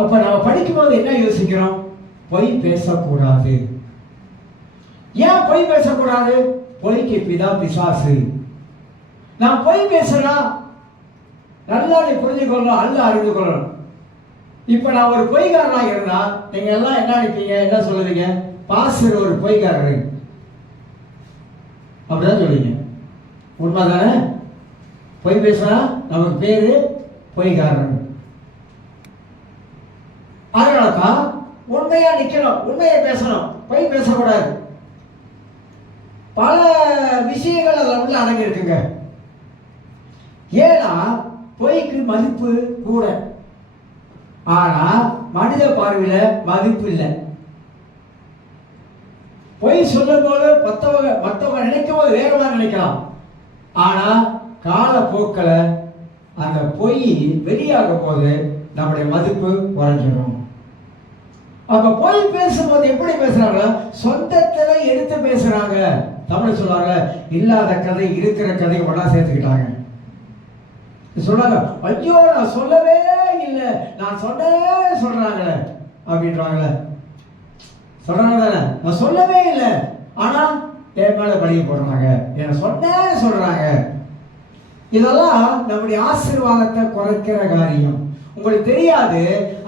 அப்ப நம்ம படிக்கும்போது என்ன யோசிக்கிறோம்? பொய் பேசக்கூடாது. ஏன் பொய் பேசக்கூடாது? பொய்க்கு பிதா பிசாசு. நான் பொய் பேசலாம், நல்லா நீ புரிஞ்சு கொள்ளணும், அல்ல அறிந்து கொள்ளணும். இப்ப நான் ஒரு பொய்காரனாக இருந்தா நீங்க எல்லாம் என்ன நினைப்பீங்க? என்ன சொல்லுவீங்க? பாஸ்டர் ஒரு பொய்காரரு அப்படிதான் சொல்லுவீங்க. உண்மைதானே? பொய் பேசினா நமக்கு பேரு பொய்காரன். அதனாலதான் உண்மையா நிக்கணும், உண்மையை பேசணும், பொய் பேசக்கூடாது. பல விஷயங்கள் அதில் உள்ள அடங்கி இருக்குங்க. ஏன்னா பொய்க்கு மதிப்பு கூட, ஆனா மனித பார்வையில மதிப்பு இல்லை. பொய் சொல்லும் போது மற்றவங்க நினைக்கும் போது வேற மாதிரி நினைக்கலாம். ஆனா காலப்போக்கில் அந்த பொய் வெளியாகும் போது நம்முடைய மதிப்பு குறைஞ்சிடும். அப்ப பொய் பேசும்போது எப்படி பேசுறாங்க? சொந்தத்துல எடுத்து பேசுறாங்க. தமிழ் சொல்றாங்க, இல்லாத கதை இருக்கிற கதை ஒன்னா சேர்த்துக்கிட்டாங்க. சொல்றாங்க, ஐயோ நான் சொல்லவே இல்லை, நான் சொல்றாங்களே அப்படின்றாங்களே. சொல்றாங்க தானே, நான் சொல்லவே இல்லை, ஆனா என் மேலே பழிய போடுறாங்க, என்ன சொன்னேன்னு சொல்றாங்க. இதெல்லாம் நம்முடைய ஆசீர்வாதத்தை குறைக்கிற காரியம். உங்களுக்கு தெரியாது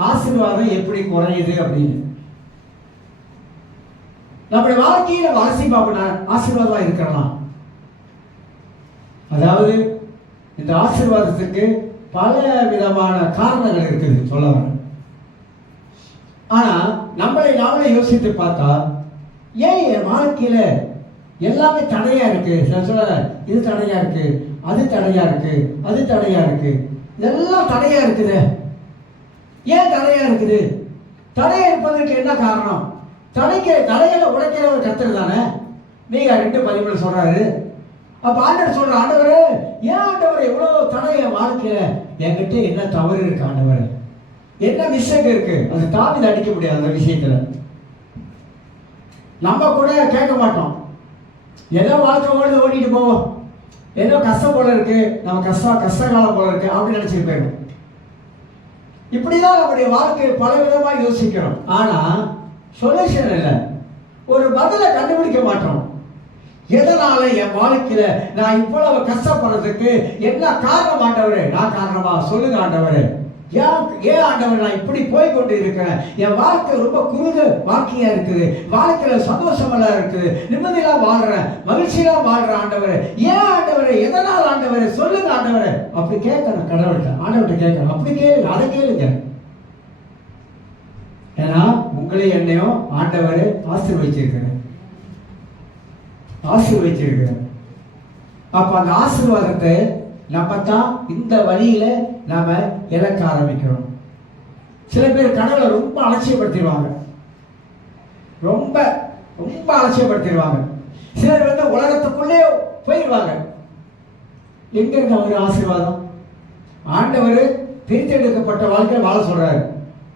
ஆசீர்வாதம் எப்படி குறையுது அப்படின்னு. நம்முடைய வாழ்க்கையில வாசி பார்க்கணும் ஆசீர்வாதம் இருக்கலாம். அதாவது இந்த ஆசீர்வாதத்துக்கு பல விதமான காரணங்கள் இருக்குது சொல்ல வரேன். ஆனா நம்மளை நாமளே யோசித்து பார்த்தா, ஏன் என் வாழ்க்கையில எல்லாமே தடையா இருக்கு? சொல்ல இது தடையா இருக்கு, அது தடையா இருக்கு, அது தடையா இருக்கு, இதெல்லாம் தடையா இருக்குது. ஏன் தடையா இருக்குது? தடையா இருப்பதற்கு என்ன காரணம்? தடைகளை உடைக்கிறவர் கர்த்தர் தானே. நீங்க 2:13 சொல்றாரு. அப்ப ஆண்டவர் சொல்ற, ஆண்டவரே ஏன் ஆண்டவரே இவ்வளவு தடைய வாழ்க்கையில என்கிட்ட என்ன தவறு இருக்கு ஆண்டவரே, என்ன மிஸ்டேக் இருக்கு? அது தாவித அடிக்க முடியாது. அந்த விஷயத்துல நம்ம கூட கேட்க மாட்டோம். ஏதோ வாழ்க்கை ஓடிட்டு போவோம், ஏதோ கஷ்டம் போல இருக்கு, நம்ம கஷ்ட காலம் போல இருக்கு அப்படின்னு நினைச்சிட்டு போயிடும். இப்படிதான் நம்முடைய வாழ்க்கையை பல விதமா யோசிக்கிறோம். ஆனா சொல்யூஷன் இல்லை, ஒரு பதிலை கண்டுபிடிக்க மாட்டோம். எதனால என் வாழ்க்கையில நான் இவ்வளவு கஷ்டப்படுறதுக்கு என்ன காரணம் ஆண்டவரே? நான் காரணமா? சொல்லுங்க ஆண்டவரே. ஏன் ஆண்டவர் நான் இப்படி போய் கொண்டு இருக்கிறேன்? என் வாழ்க்கை ரொம்ப குறுகிய வாழ்க்கையா இருக்குது, வாழ்க்கையில சந்தோஷமெல்லாம் இருக்குது, நிம்மதியெல்லாம் வாழ்றேன், மகிழ்ச்சியெல்லாம் வாழ்றேன் ஆண்டவரே. ஏன் ஆண்டவரே? எதனால் ஆண்டவரே? சொல்லுங்க ஆண்டவரே. அப்படி கேட்கணும் கடவுள்கிட்ட, ஆண்டவர்கிட்ட கேட்கணும். அப்படி கேளுங்க, அதை கேளுங்க. ஏன்னா உங்களையும் என்னையும் ஆண்டவரே ஆசீர்வதிச்சிருக்கிறேன். அப்ப அந்த ஆசீர்வாதத்தை நம்ம தான் இந்த வழியில நாம இழக்க ஆரம்பிக்கிறோம். சில பேர் கடவுளை ரொம்ப அலட்சியப்படுத்திடுவாங்க, ரொம்ப ரொம்ப அலட்சியப்படுத்திடுவாங்க. சிலர் உலகத்துக்குள்ளே போயிடுவாங்க. எங்க இருக்கு அவரு ஆசீர்வாதம்? ஆண்டவர் பிரித்தெடுக்கப்பட்ட வாழ்க்கை வாழ சொல்றாரு.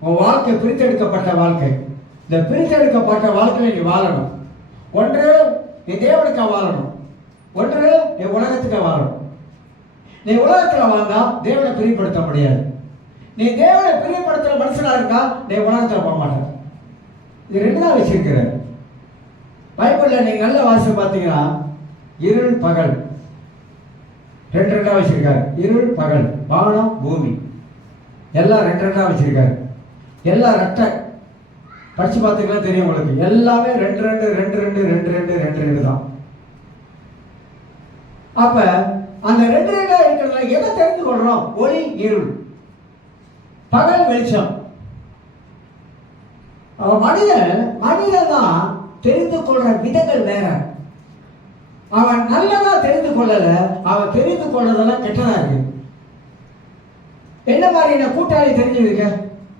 உன் வாழ்க்கை பிரித்தெடுக்கப்பட்ட வாழ்க்கை. இந்த பிரித்தெடுக்கப்பட்ட வாழ்க்கையை நீ வாழணும். ஒன்று நீ தேவனுக்காக வாழணும், ஒன்று நீ உலகத்துக்காக வாழணும். நீ உலகத்தில் வாழ்ந்தா தேவனை பிரியப்படுத்த முடியாது. நீ தேவனை பிரியப்படுத்துற மனுஷனா இருந்தா நீ உலகத்தில் போக மாட்ட. இது 2 தான் வச்சிருக்கிற. பைபிள்ல நீங்க நல்ல வாசி பார்த்தீங்கன்னா இருள் பகல் 2 வச்சிருக்காரு. இருள் பகல், வானம் பூமி எல்லாம் 2 வச்சிருக்காரு. எல்லாம் ரெட்டை. படிச்சு பார்த்தீங்கன்னா தெரியும் உங்களுக்கு. எல்லாமே 2 தான். அப்ப அந்த 2 இருக்கிறதுல எதை தெரிந்து கொள்றோம்? ஒளி இருள், பகல் வெளிச்சம். மனிதன் தான் தெரிந்து கொள்ற விதங்கள் வேற. அவன் நல்லதா தெரிந்து கொள்ளல, அவன் தெரிந்து கொள்றதெல்லாம் கெட்டதா இருக்கு. என்ன மாதிரி கூட்டாளி தெரிஞ்சுருக்க?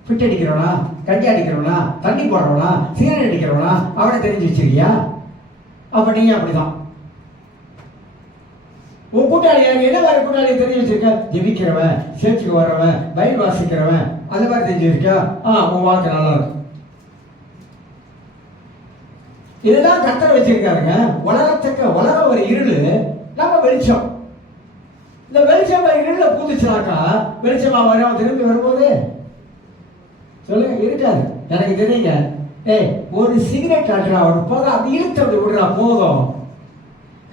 பிட் அடிக்கிறவனா, கஞ்சி அடிக்கிறவனா, தண்ணி போடுறவனா, சீரன் அடிக்கிறவனா, அவனை தெரிஞ்சு வச்சிருக்கியா? அப்ப நீங்க அப்படிதான். உன் கூட்டாளி என்ன மாதிரி கூட்டாளியை தெரிஞ்சு வச்சிருக்க? ஜெபிக்கிறவன், சேர்ச்சுக்கு வர்றவன், பைபிள் வாசிக்கிறவன், அந்த மாதிரி தெரிஞ்சு வச்சிருக்கா? உன் வாழ்க்கை நல்லா இருக்கும். இதுதான் கர்த்தர் வச்சிருக்காருங்க. உலகம் ஒரு இருள், நம்ம வெளிச்சம். இந்த வெளிச்சம் இருள பூந்துச்சுனாக்கா வெளிச்சமா வரும். திரும்பி வரும்போது சொல்லுங்க, இருக்காது. எனக்கு தெரியுங்க. ஒரு சிகரெட் காட்டுறா, ஒரு போக அப்படி இழுத்து அப்படி விடுறா போதும்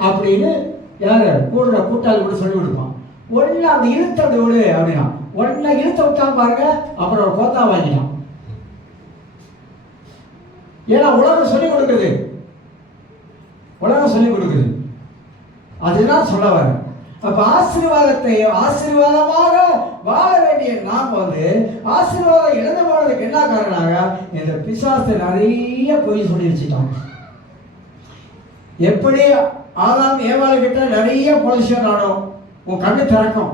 அப்படின்னு யாரு கூட்டாளி கூட சொல்லி கொடுப்பான். ஒன்னு அப்படி இழுத்து அப்படி விடு அப்படின்னா ஒன்ன இழுத்து விட்டான் பாருங்க, அப்புறம் ஒரு கோத்தா வாங்கினான். ஏன்னா உலகம் சொல்லிக் கொடுக்குது, அதுதான் சொல்ல வர. அப்ப ஆசீர்வாதமாக வாழ வேண்டிய நாம் ஆசீர்வாதம் இழந்து போனதுக்கு என்ன காரணமாக இந்த பிசாசு நிறைய பொய் சொல்லி வச்சுட்டாங்க. எப்படி ஆதாம் ஏவாள் கிட்ட நிறைய பொலிஷன் ஆடும். உன் கண்ணு திறக்கும்,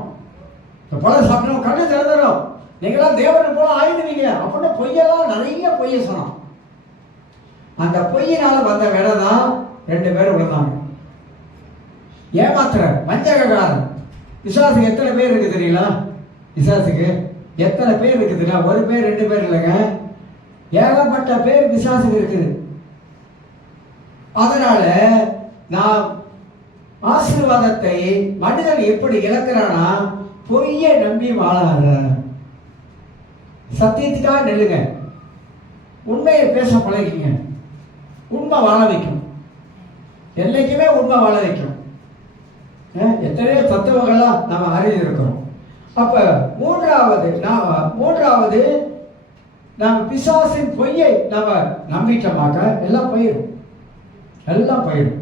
பொலை சாப்பிடும், கண்ணு திறந்துடும், நீங்களாம் தேவனை போல ஆயிடுவீங்க அப்படின்னு பொய்யெல்லாம் நிறைய பொய்ய சொன்னான். அந்த பொய்யினால வந்த விட தான் 2 பேர் விழுந்தாங்க. ஏமாத்துற வஞ்சகக்காரன். பிசாசுக்கு எத்தனை பேர் இருக்கு தெரியல? பிசாசுக்கு எத்தனை பேர் இருக்குது? 1 பேர் 2 பேர் இல்லைங்க, ஏகப்பட்ட பேர் பிசாசுக்கு இருக்குது. அதனால நாம் ஆசீர்வாதத்தை மனிதன் எப்படி இழக்கிறானா, பொய்யை நம்பி வாழாத. சத்தியத்துக்காக நெல்லுங்க, உண்மையை பேச பழகிங்க, உண்மை வாழ வைக்கும். என்னைக்குமே உண்மை வாழ வைக்கும். எத்தனையோ தத்துவங்கள்லாம் நம்ம அறிந்திருக்கிறோம். அப்ப மூன்றாவது நாம் பிசாசின் பொய்யை நம்ம நம்பிட்டோமாக்க எல்லாம் போயிடும்.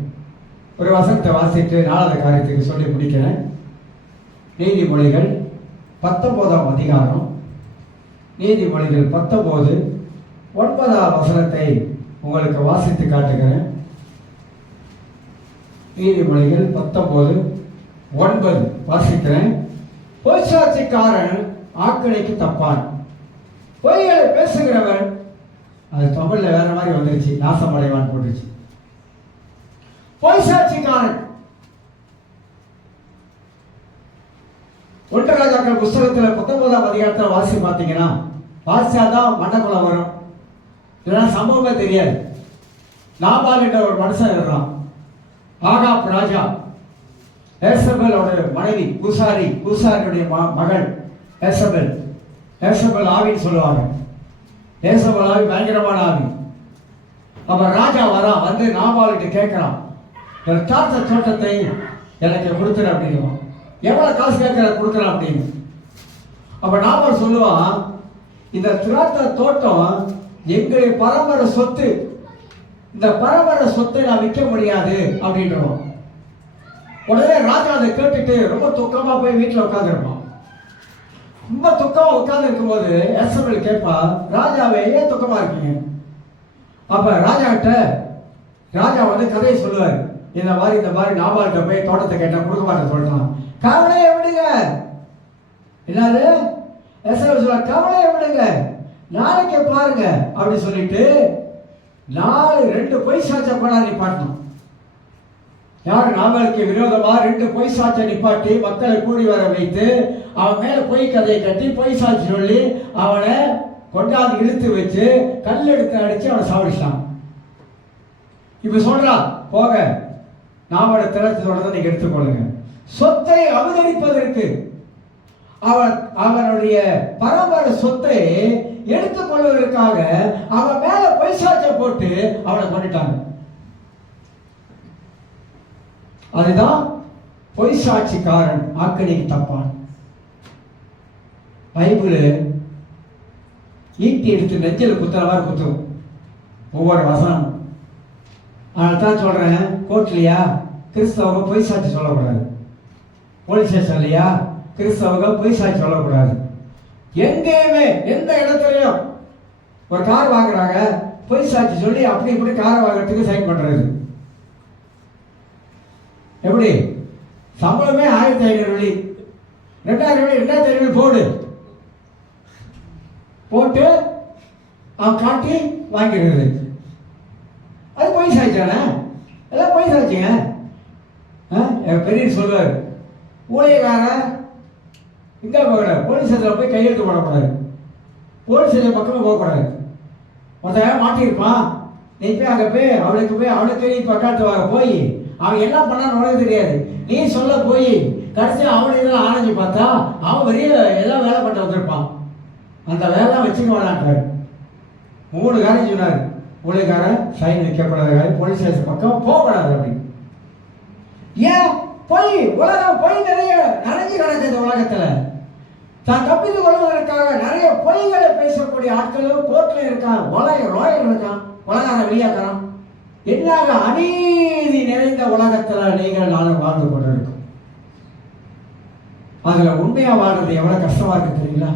ஒரு வசனத்தை வாசித்து 4வது காரியத்துக்கு சொல்லி முடிக்கிறேன். நீதிமொழிகள் 19ஆம் அதிகாரம், நீதிமொழிகள் 19 9ஆம் வசனத்தை உங்களுக்கு வாசித்து காட்டுகிறேன். நீதிமொழிகள் 19:9 வாசிக்கிறேன். பொய்ச்சாட்சிக்காரன் ஆக்கினைக்கு தப்பான், பொய்களை பேசுகிறவன், அது தமிழ்ல வேற மாதிரி வந்துருச்சு, நாசமடைவான் போட்டுருச்சு. பொய்ச்சாட்சிக்காரன் 1 ராஜாக்கள் புஸ்தகத்துல 19ஆம் அதிகாரத்தில் வாசி பார்த்தீங்கன்னா, வாசிச்சாதான் மண்டக்குளம் வரும், இல்லைன்னா சம்பவமே தெரியாது. நாபால் என்ற ஒரு மனுஷன் இருக்கிறான். ஆகாப் ராஜா ஏசபேலோட மனைவி பூசாரியுடைய மகள் ஏசபேல் ஆவின்னு சொல்லுவாங்க. ஏசபேல் ஆவி பயங்கரமான ஆவி. அப்ப ராஜா வந்து நாபால்கிட்ட கேட்கிறான், திராட்சை தோட்டத்தை எனக்கு கொடுத்துரு அப்படின்னு. எவ்வளவு காசு கேட்கிற கொடுக்குறான் அப்படின்னு. அப்ப நாபால் சொல்லுவான், இந்த திராட்சை தோட்டம் எங்களுடைய பரம்பரை சொத்து, இந்த பரம்பரை சொத்தை நான் விற்க முடியாது அப்படின்றோம். உடனே ராஜா அதை கேட்டுட்டு ரொம்ப துக்கமா போய் வீட்டில் உட்காந்துருப்பான். ரொம்ப துக்கமா உட்கார்ந்து இருக்கும்போது எசபேல் கேட்பா, ராஜாவே ஏன் துக்கமா இருக்கீங்க? அப்ப ராஜா வந்து கதையை சொல்லுவார். இந்த மாதிரி நாபால்கிட்ட போய் தோட்டத்தை கேட்டா கொடுக்க மாட்டேன் சொல்றான். கவலையை விடுங்க. என்னது? எசபேல் சொல்ல, கவலையை விடுங்க, நாளைக்கு பாருங்க அப்படி சொல்லிட்டு 2 பொய் சாட்சிய போனா நிப்பாட்டணும். யாரு? நாபாலுக்கு விரோதமா 2 பொய் சாட்சிய நிப்பாட்டி மக்களை கூடி வர வைத்து அவன் மேல பொய் கதையை கட்டி பொய் சாட்சி சொல்லி அவனை கொண்டாந்து இழுத்து வச்சு கல் எடுத்து அடிச்சு அவனை சாவடிச்சான். இப்ப சொல்றான், போக நாமோட திறத்தோட நீங்க எடுத்துக்கொள்ளுங்க. சொத்தை அபகரிப்பதற்கு அவனுடைய பரம்பரை சொத்தை எடுத்துக் கொள்வதற்காக அவன் மேல பொய் சாட்சிய போட்டு அவனை கொண்டுட்டாங்க. அதுதான் பொய் சாட்சிக்காரன் ஆக்கினைக்கு தப்பான். பைபிள் ஈட்டி எடுத்து நெஞ்சில் குத்துற மாதிரி குத்தும் ஒவ்வொரு வசனம். அதனால தான் சொல்றேன், கோர்ட்லையா கிறிஸ்தவங்க பொய் சாட்சி சொல்லக்கூடாது, போலீஸ் ஸ்டேஷன்லையா கிறிஸ்தவங்க பொய் சாட்சி சொல்லக்கூடாது. எங்கேயுமே எந்த இடத்துலையும் ஒரு கார் வாங்குறாங்க, பொய் சாட்சி சொல்லி அப்படி இப்படி காரை வாங்குறதுக்கு சைன் பண்றது. எப்படி? சம்பளமே 1500 வெள்ளி, 2000 வெள்ளி, 2500 போட்டு அவன் காட்டி வாங்கிடுறது. அது பொய் சாட்சியானே, எல்லாம் பொய் சாட்சிங்க. பெரிய சொல்வார், ஊழியக்காரன் இங்கே போகக்கூடாது, போலீஸ் ஸ்டேஷனில் போய் கையெழுத்து போடக்கூடாது, போலீஸ் ஸ்டேஷன் பக்கமாக போகக்கூடாது. ஒருத்தன் மாட்டியிருப்பான், நீ போய் அங்கே போய் அவளுக்கு நீ பக்கத்து வர போய் அவன் என்ன பண்ணான்னு உனக்கு தெரியாது, நீ சொல்ல போய் கடைசி அவனை இதெல்லாம் ஆராய்ச்சி பார்த்தா அவன் பெரிய எல்லாம் வேலை பண்ண வந்திருப்பான். அந்த வேலை வச்சுக்க வேணான்றார். 3 காரியம் சொன்னார். ஊழியக்காரன் சைன் வைக்கக்கூடாது, போலீஸ் ஸ்டேஷன் பக்கம் போகக்கூடாது அப்படின்னு. ஏன்? உலகம் பொய் நிறைய நிறைஞ்சு கிடக்குது. உலகத்துல தான் தப்பித்து கொள்வதற்காக நிறைய பொய்களை பேசக்கூடிய ஆட்களும் கோர்ட்ல இருக்கான், லாயர் இருக்கான், உலகார வெளியாக்காரன். என்னாக அநீதி நிறைந்த உலகத்துல நீங்கள் நானும் வாழ்ந்து கொண்டிருக்கோம். அதுல உண்மையா வாழ்றது எவ்வளவு கஷ்டமா இருக்கு தெரியுங்களா?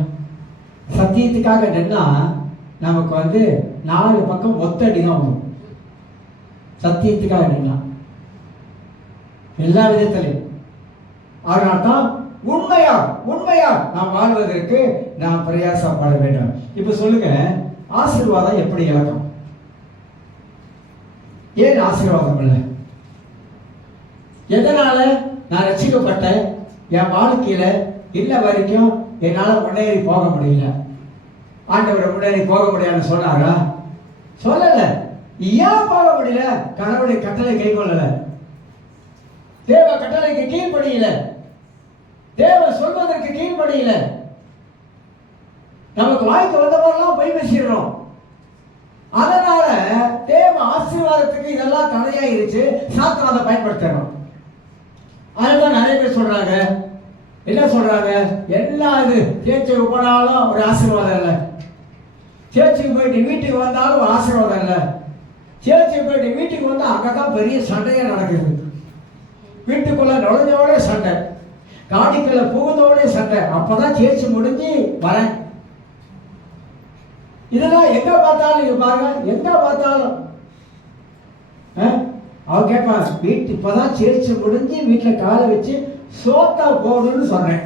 சத்தியத்துக்காக நின்னா நமக்கு 4 பக்கம் ஒத்தடி தான் வரும். சத்தியத்துக்காக நின்னா எல்லா விதத்திலையும். அதனால்தான் உண்மையா நாம் வாழ்வதற்கு நாம் பிரயாசப்பட வேண்டும். இப்ப சொல்லுங்க, ஆசீர்வாதம் எப்படி இழக்கும்? ஏன் ஆசீர்வாதம் இல்லை? எதனால நான் ரட்சிக்கப்பட்டேன், என் வாழ்க்கையில இன்ன வரைக்கும் என்னால முன்னேறி போக முடியல? ஆண்டவரை முன்னேறி போக முடியாதுன்னு சொன்னாரா? சொல்லல. ஏன் போக முடியல? கடவுளுடைய கட்டளை கை கொள்ளல, தேவ கட்டளைக்கு கீழ்ப்படியில, தேவ சொல்வதற்கு கீழ்ப்படியில. நமக்கு வாய்க்கு வந்தவரெல்லாம் பொய் பேசிடுறோம். அதனால தேவ ஆசீர்வாதத்துக்கு இதெல்லாம் தடையாயிருச்சு. சாத்தான் அதை பயன்படுத்தணும். அதுதான் நிறைய பேர் சொல்றாங்க. என்ன சொல்றாங்க? எல்லா இது சேர்ச்சுக்கு போனாலும் ஒரு ஆசீர்வாதம் இல்லை, சேர்ச்சுக்கு போயிட்டு வீட்டுக்கு வந்தாலும் ஒரு ஆசீர்வாதம் இல்லை, சேர்ச்சுக்கு போயிட்டு வீட்டுக்கு வந்தால் அங்கதான் பெரிய சண்டையே நடக்குது. வீட்டுக்குள்ள நுழைஞ்சோட சண்டை, காடிக்குள்ள புகுந்தோட சண்டை, அப்பதான் சேர்ச்சி முடிஞ்சு வரேன். இதெல்லாம் எங்க பார்த்தாலும் இது பாருங்க, எங்க பார்த்தாலும் அவ கேட்பான், வீட்டு இப்பதான் சேர்ச்சி முடிஞ்சு வீட்டுல காலை வச்சு சோத்தா போடுன்னு சொன்னேன்,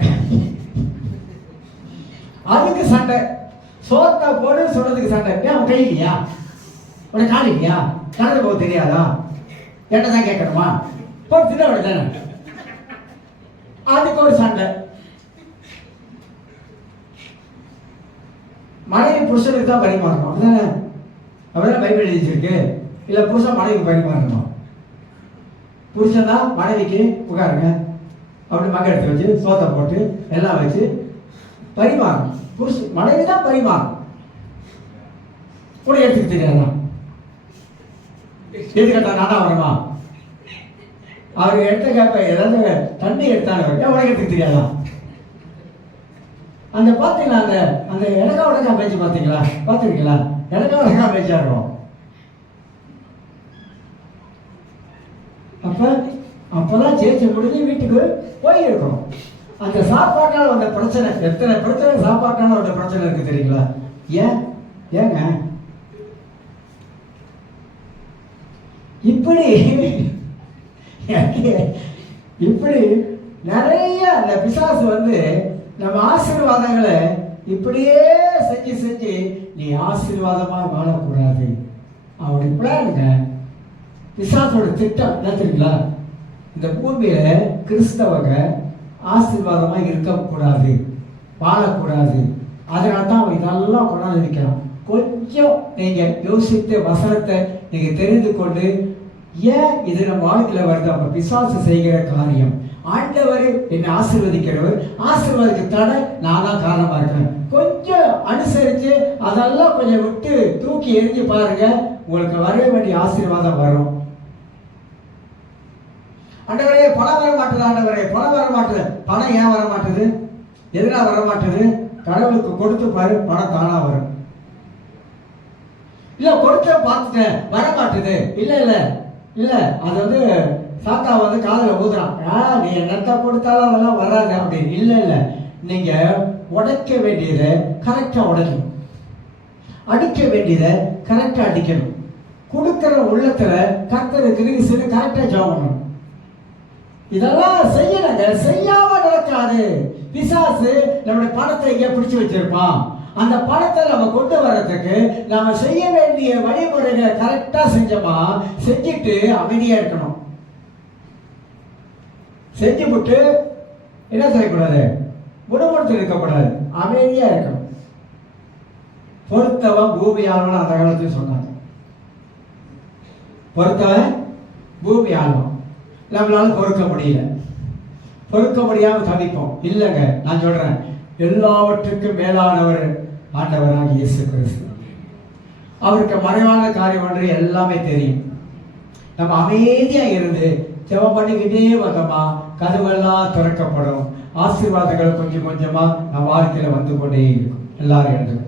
அதுக்கு சண்டை. சோத்தா போடுன்னு சொன்னதுக்கு சண்டை. அவன் கை இல்லையா, உனக்கு கால் இல்லையா, கடந்து போக தெரியாதா, என்னதான் கேட்கணுமா, போட்டு திட்ட தானே, அதுக்கு ஒரு சண்டை. மனைவி புருஷனுக்கு தான் பரிமாறணும், அப்படிதானே? அப்படிதான் பைபிள் எழுதிச்சிருக்கு. இல்ல புருஷன் மனைவிக்கு பரிமாறணும். புருஷன் தான் மனைவிக்கு உட்காருங்க அப்படி மக எடுத்து வச்சு சோத்தை போட்டு எல்லாம் வச்சு பரிமாறணும். புருஷன் மனைவி தான் பரிமாறணும். கூட எடுத்துக்க தெரியாதா? எது கேட்டா நானா வருமா? அவர் எடுத்த கேப்ப ஏதாவது தண்ணி எடுத்தாங்க, உனக்கு எடுத்துக்க தெரியாதா? அந்த பார்த்தீங்களா, அந்த அந்த இடக்கா உடக்கா பேச்சு பார்த்தீங்களா, பார்த்துருக்கீங்களா? இடக்கா உடக்கா பேச்சா இருக்கும். அப்பதான் சேர்ச்சி முடிஞ்சு வீட்டுக்கு போய் இருக்கணும். அந்த சாப்பாட்டால் வந்த பிரச்சனை, எத்தனை பிரச்சனை சாப்பாட்டால வந்த பிரச்சனை இருக்கு தெரியுங்களா? ஏங்க இப்படி இப்படி நிறைய அந்த பிசாசு வந்து நம்ம ஆசீர்வாதங்களை இப்படியே செஞ்சு செஞ்சு நீ ஆசீர்வாதமா வாழக்கூடாது. அவருடைய பிளானுங்க, பிசாசோட திட்டம் என்ன தெரியுங்களா? இந்த பூமியில கிறிஸ்தவங்க ஆசீர்வாதமா இருக்கக்கூடாது, வாழக்கூடாது. அதனால தான் அவன் இதெல்லாம் கொண்டாந்து வைக்கிறான். கொஞ்சம் நீங்க யோசித்து வசனத்தை நீங்க தெரிந்து கொண்டு, ஏன் இது நம்ம வாழ்க்கையில வருது? அப்ப பிசாசு செய்கிற காரியம். ஆண்டவர் என்னை ஆசீர்வதிக்கிறவர், ஆசீர்வாதத்துக்கு தடை நான் தான் காரணமா இருக்கிறேன். கொஞ்சம் அனுசரிச்சு அதெல்லாம் கொஞ்சம் விட்டு தூக்கி எரிஞ்சு பாருங்க, உங்களுக்கு வர வேண்டிய ஆசீர்வாதம் வரும். ஆண்டவரே பணம் வர மாட்டுது, ஆண்டவரே பணம் வர மாட்டுது. பணம் ஏன் வர மாட்டுது? எதனால வர மாட்டுது? கடவுளுக்கு கொடுத்து பாரு, பணம் தானா வரும். இல்ல கொடுத்த பார்த்துட்டேன் வர மாட்டுது. இல்ல இல்ல இல்ல அது வந்து சாத்தா வந்து காதல ஊதுறான், நீ என்னத்த கொடுத்தாலும் அதெல்லாம் வராது அப்படின்னு. இல்ல இல்ல, நீங்க உடைக்க வேண்டியதை கரெக்டா உடைக்கணும், அடிக்க வேண்டியதை கரெக்டா அடிக்கணும். கொடுக்கிற உள்ளத்துல கர்த்தர் கிறிஸ்துன்னு கரெக்டா ஜெபம். இதெல்லாம் செய்யலங்க, செய்யாம நடக்காது. பிசாசு நம்முடைய பணத்தை எங்க பிடிச்சு வச்சிருப்பான். அந்த பணத்தை நம்ம கொண்டு வர்றதுக்கு நாம செய்ய வேண்டிய வழிமுறைகளை கரெக்டா செஞ்சோமா, செஞ்சுட்டு அமைதியா இருக்கணும். செஞ்சு விட்டு என்ன செய்யக்கூடாது? முடுமுடுத்து இருக்கக்கூடாது, அமைதியா இருக்கணும். பொறுத்தவன் பூமி ஆழ்வன் அந்த காலத்தில் சொன்னாங்க. பொறுத்தவன் பூமி ஆழ்வன். நம்மளால பொறுக்க முடியல, பொறுக்க முடியாம தவிப்போம். இல்லைங்க, நான் சொல்றேன், எல்லாவற்றுக்கும் மேலானவர் ஆண்டவராக இயேசு கிறிஸ்து. அவருக்கு மறைவான காரியம் ஒன்று எல்லாமே தெரியும். நம்ம அமைதியா இருந்து ஜெபம் பண்ணிக்கிட்டே வந்தோமா, கதவெல்லாம் திறக்கப்படும். ஆசீர்வாதங்கள் கொஞ்சம் கொஞ்சமா நம்ம வாழ்க்கையில வந்து கொண்டே இருக்கும். எல்லாரும் எழுதும்.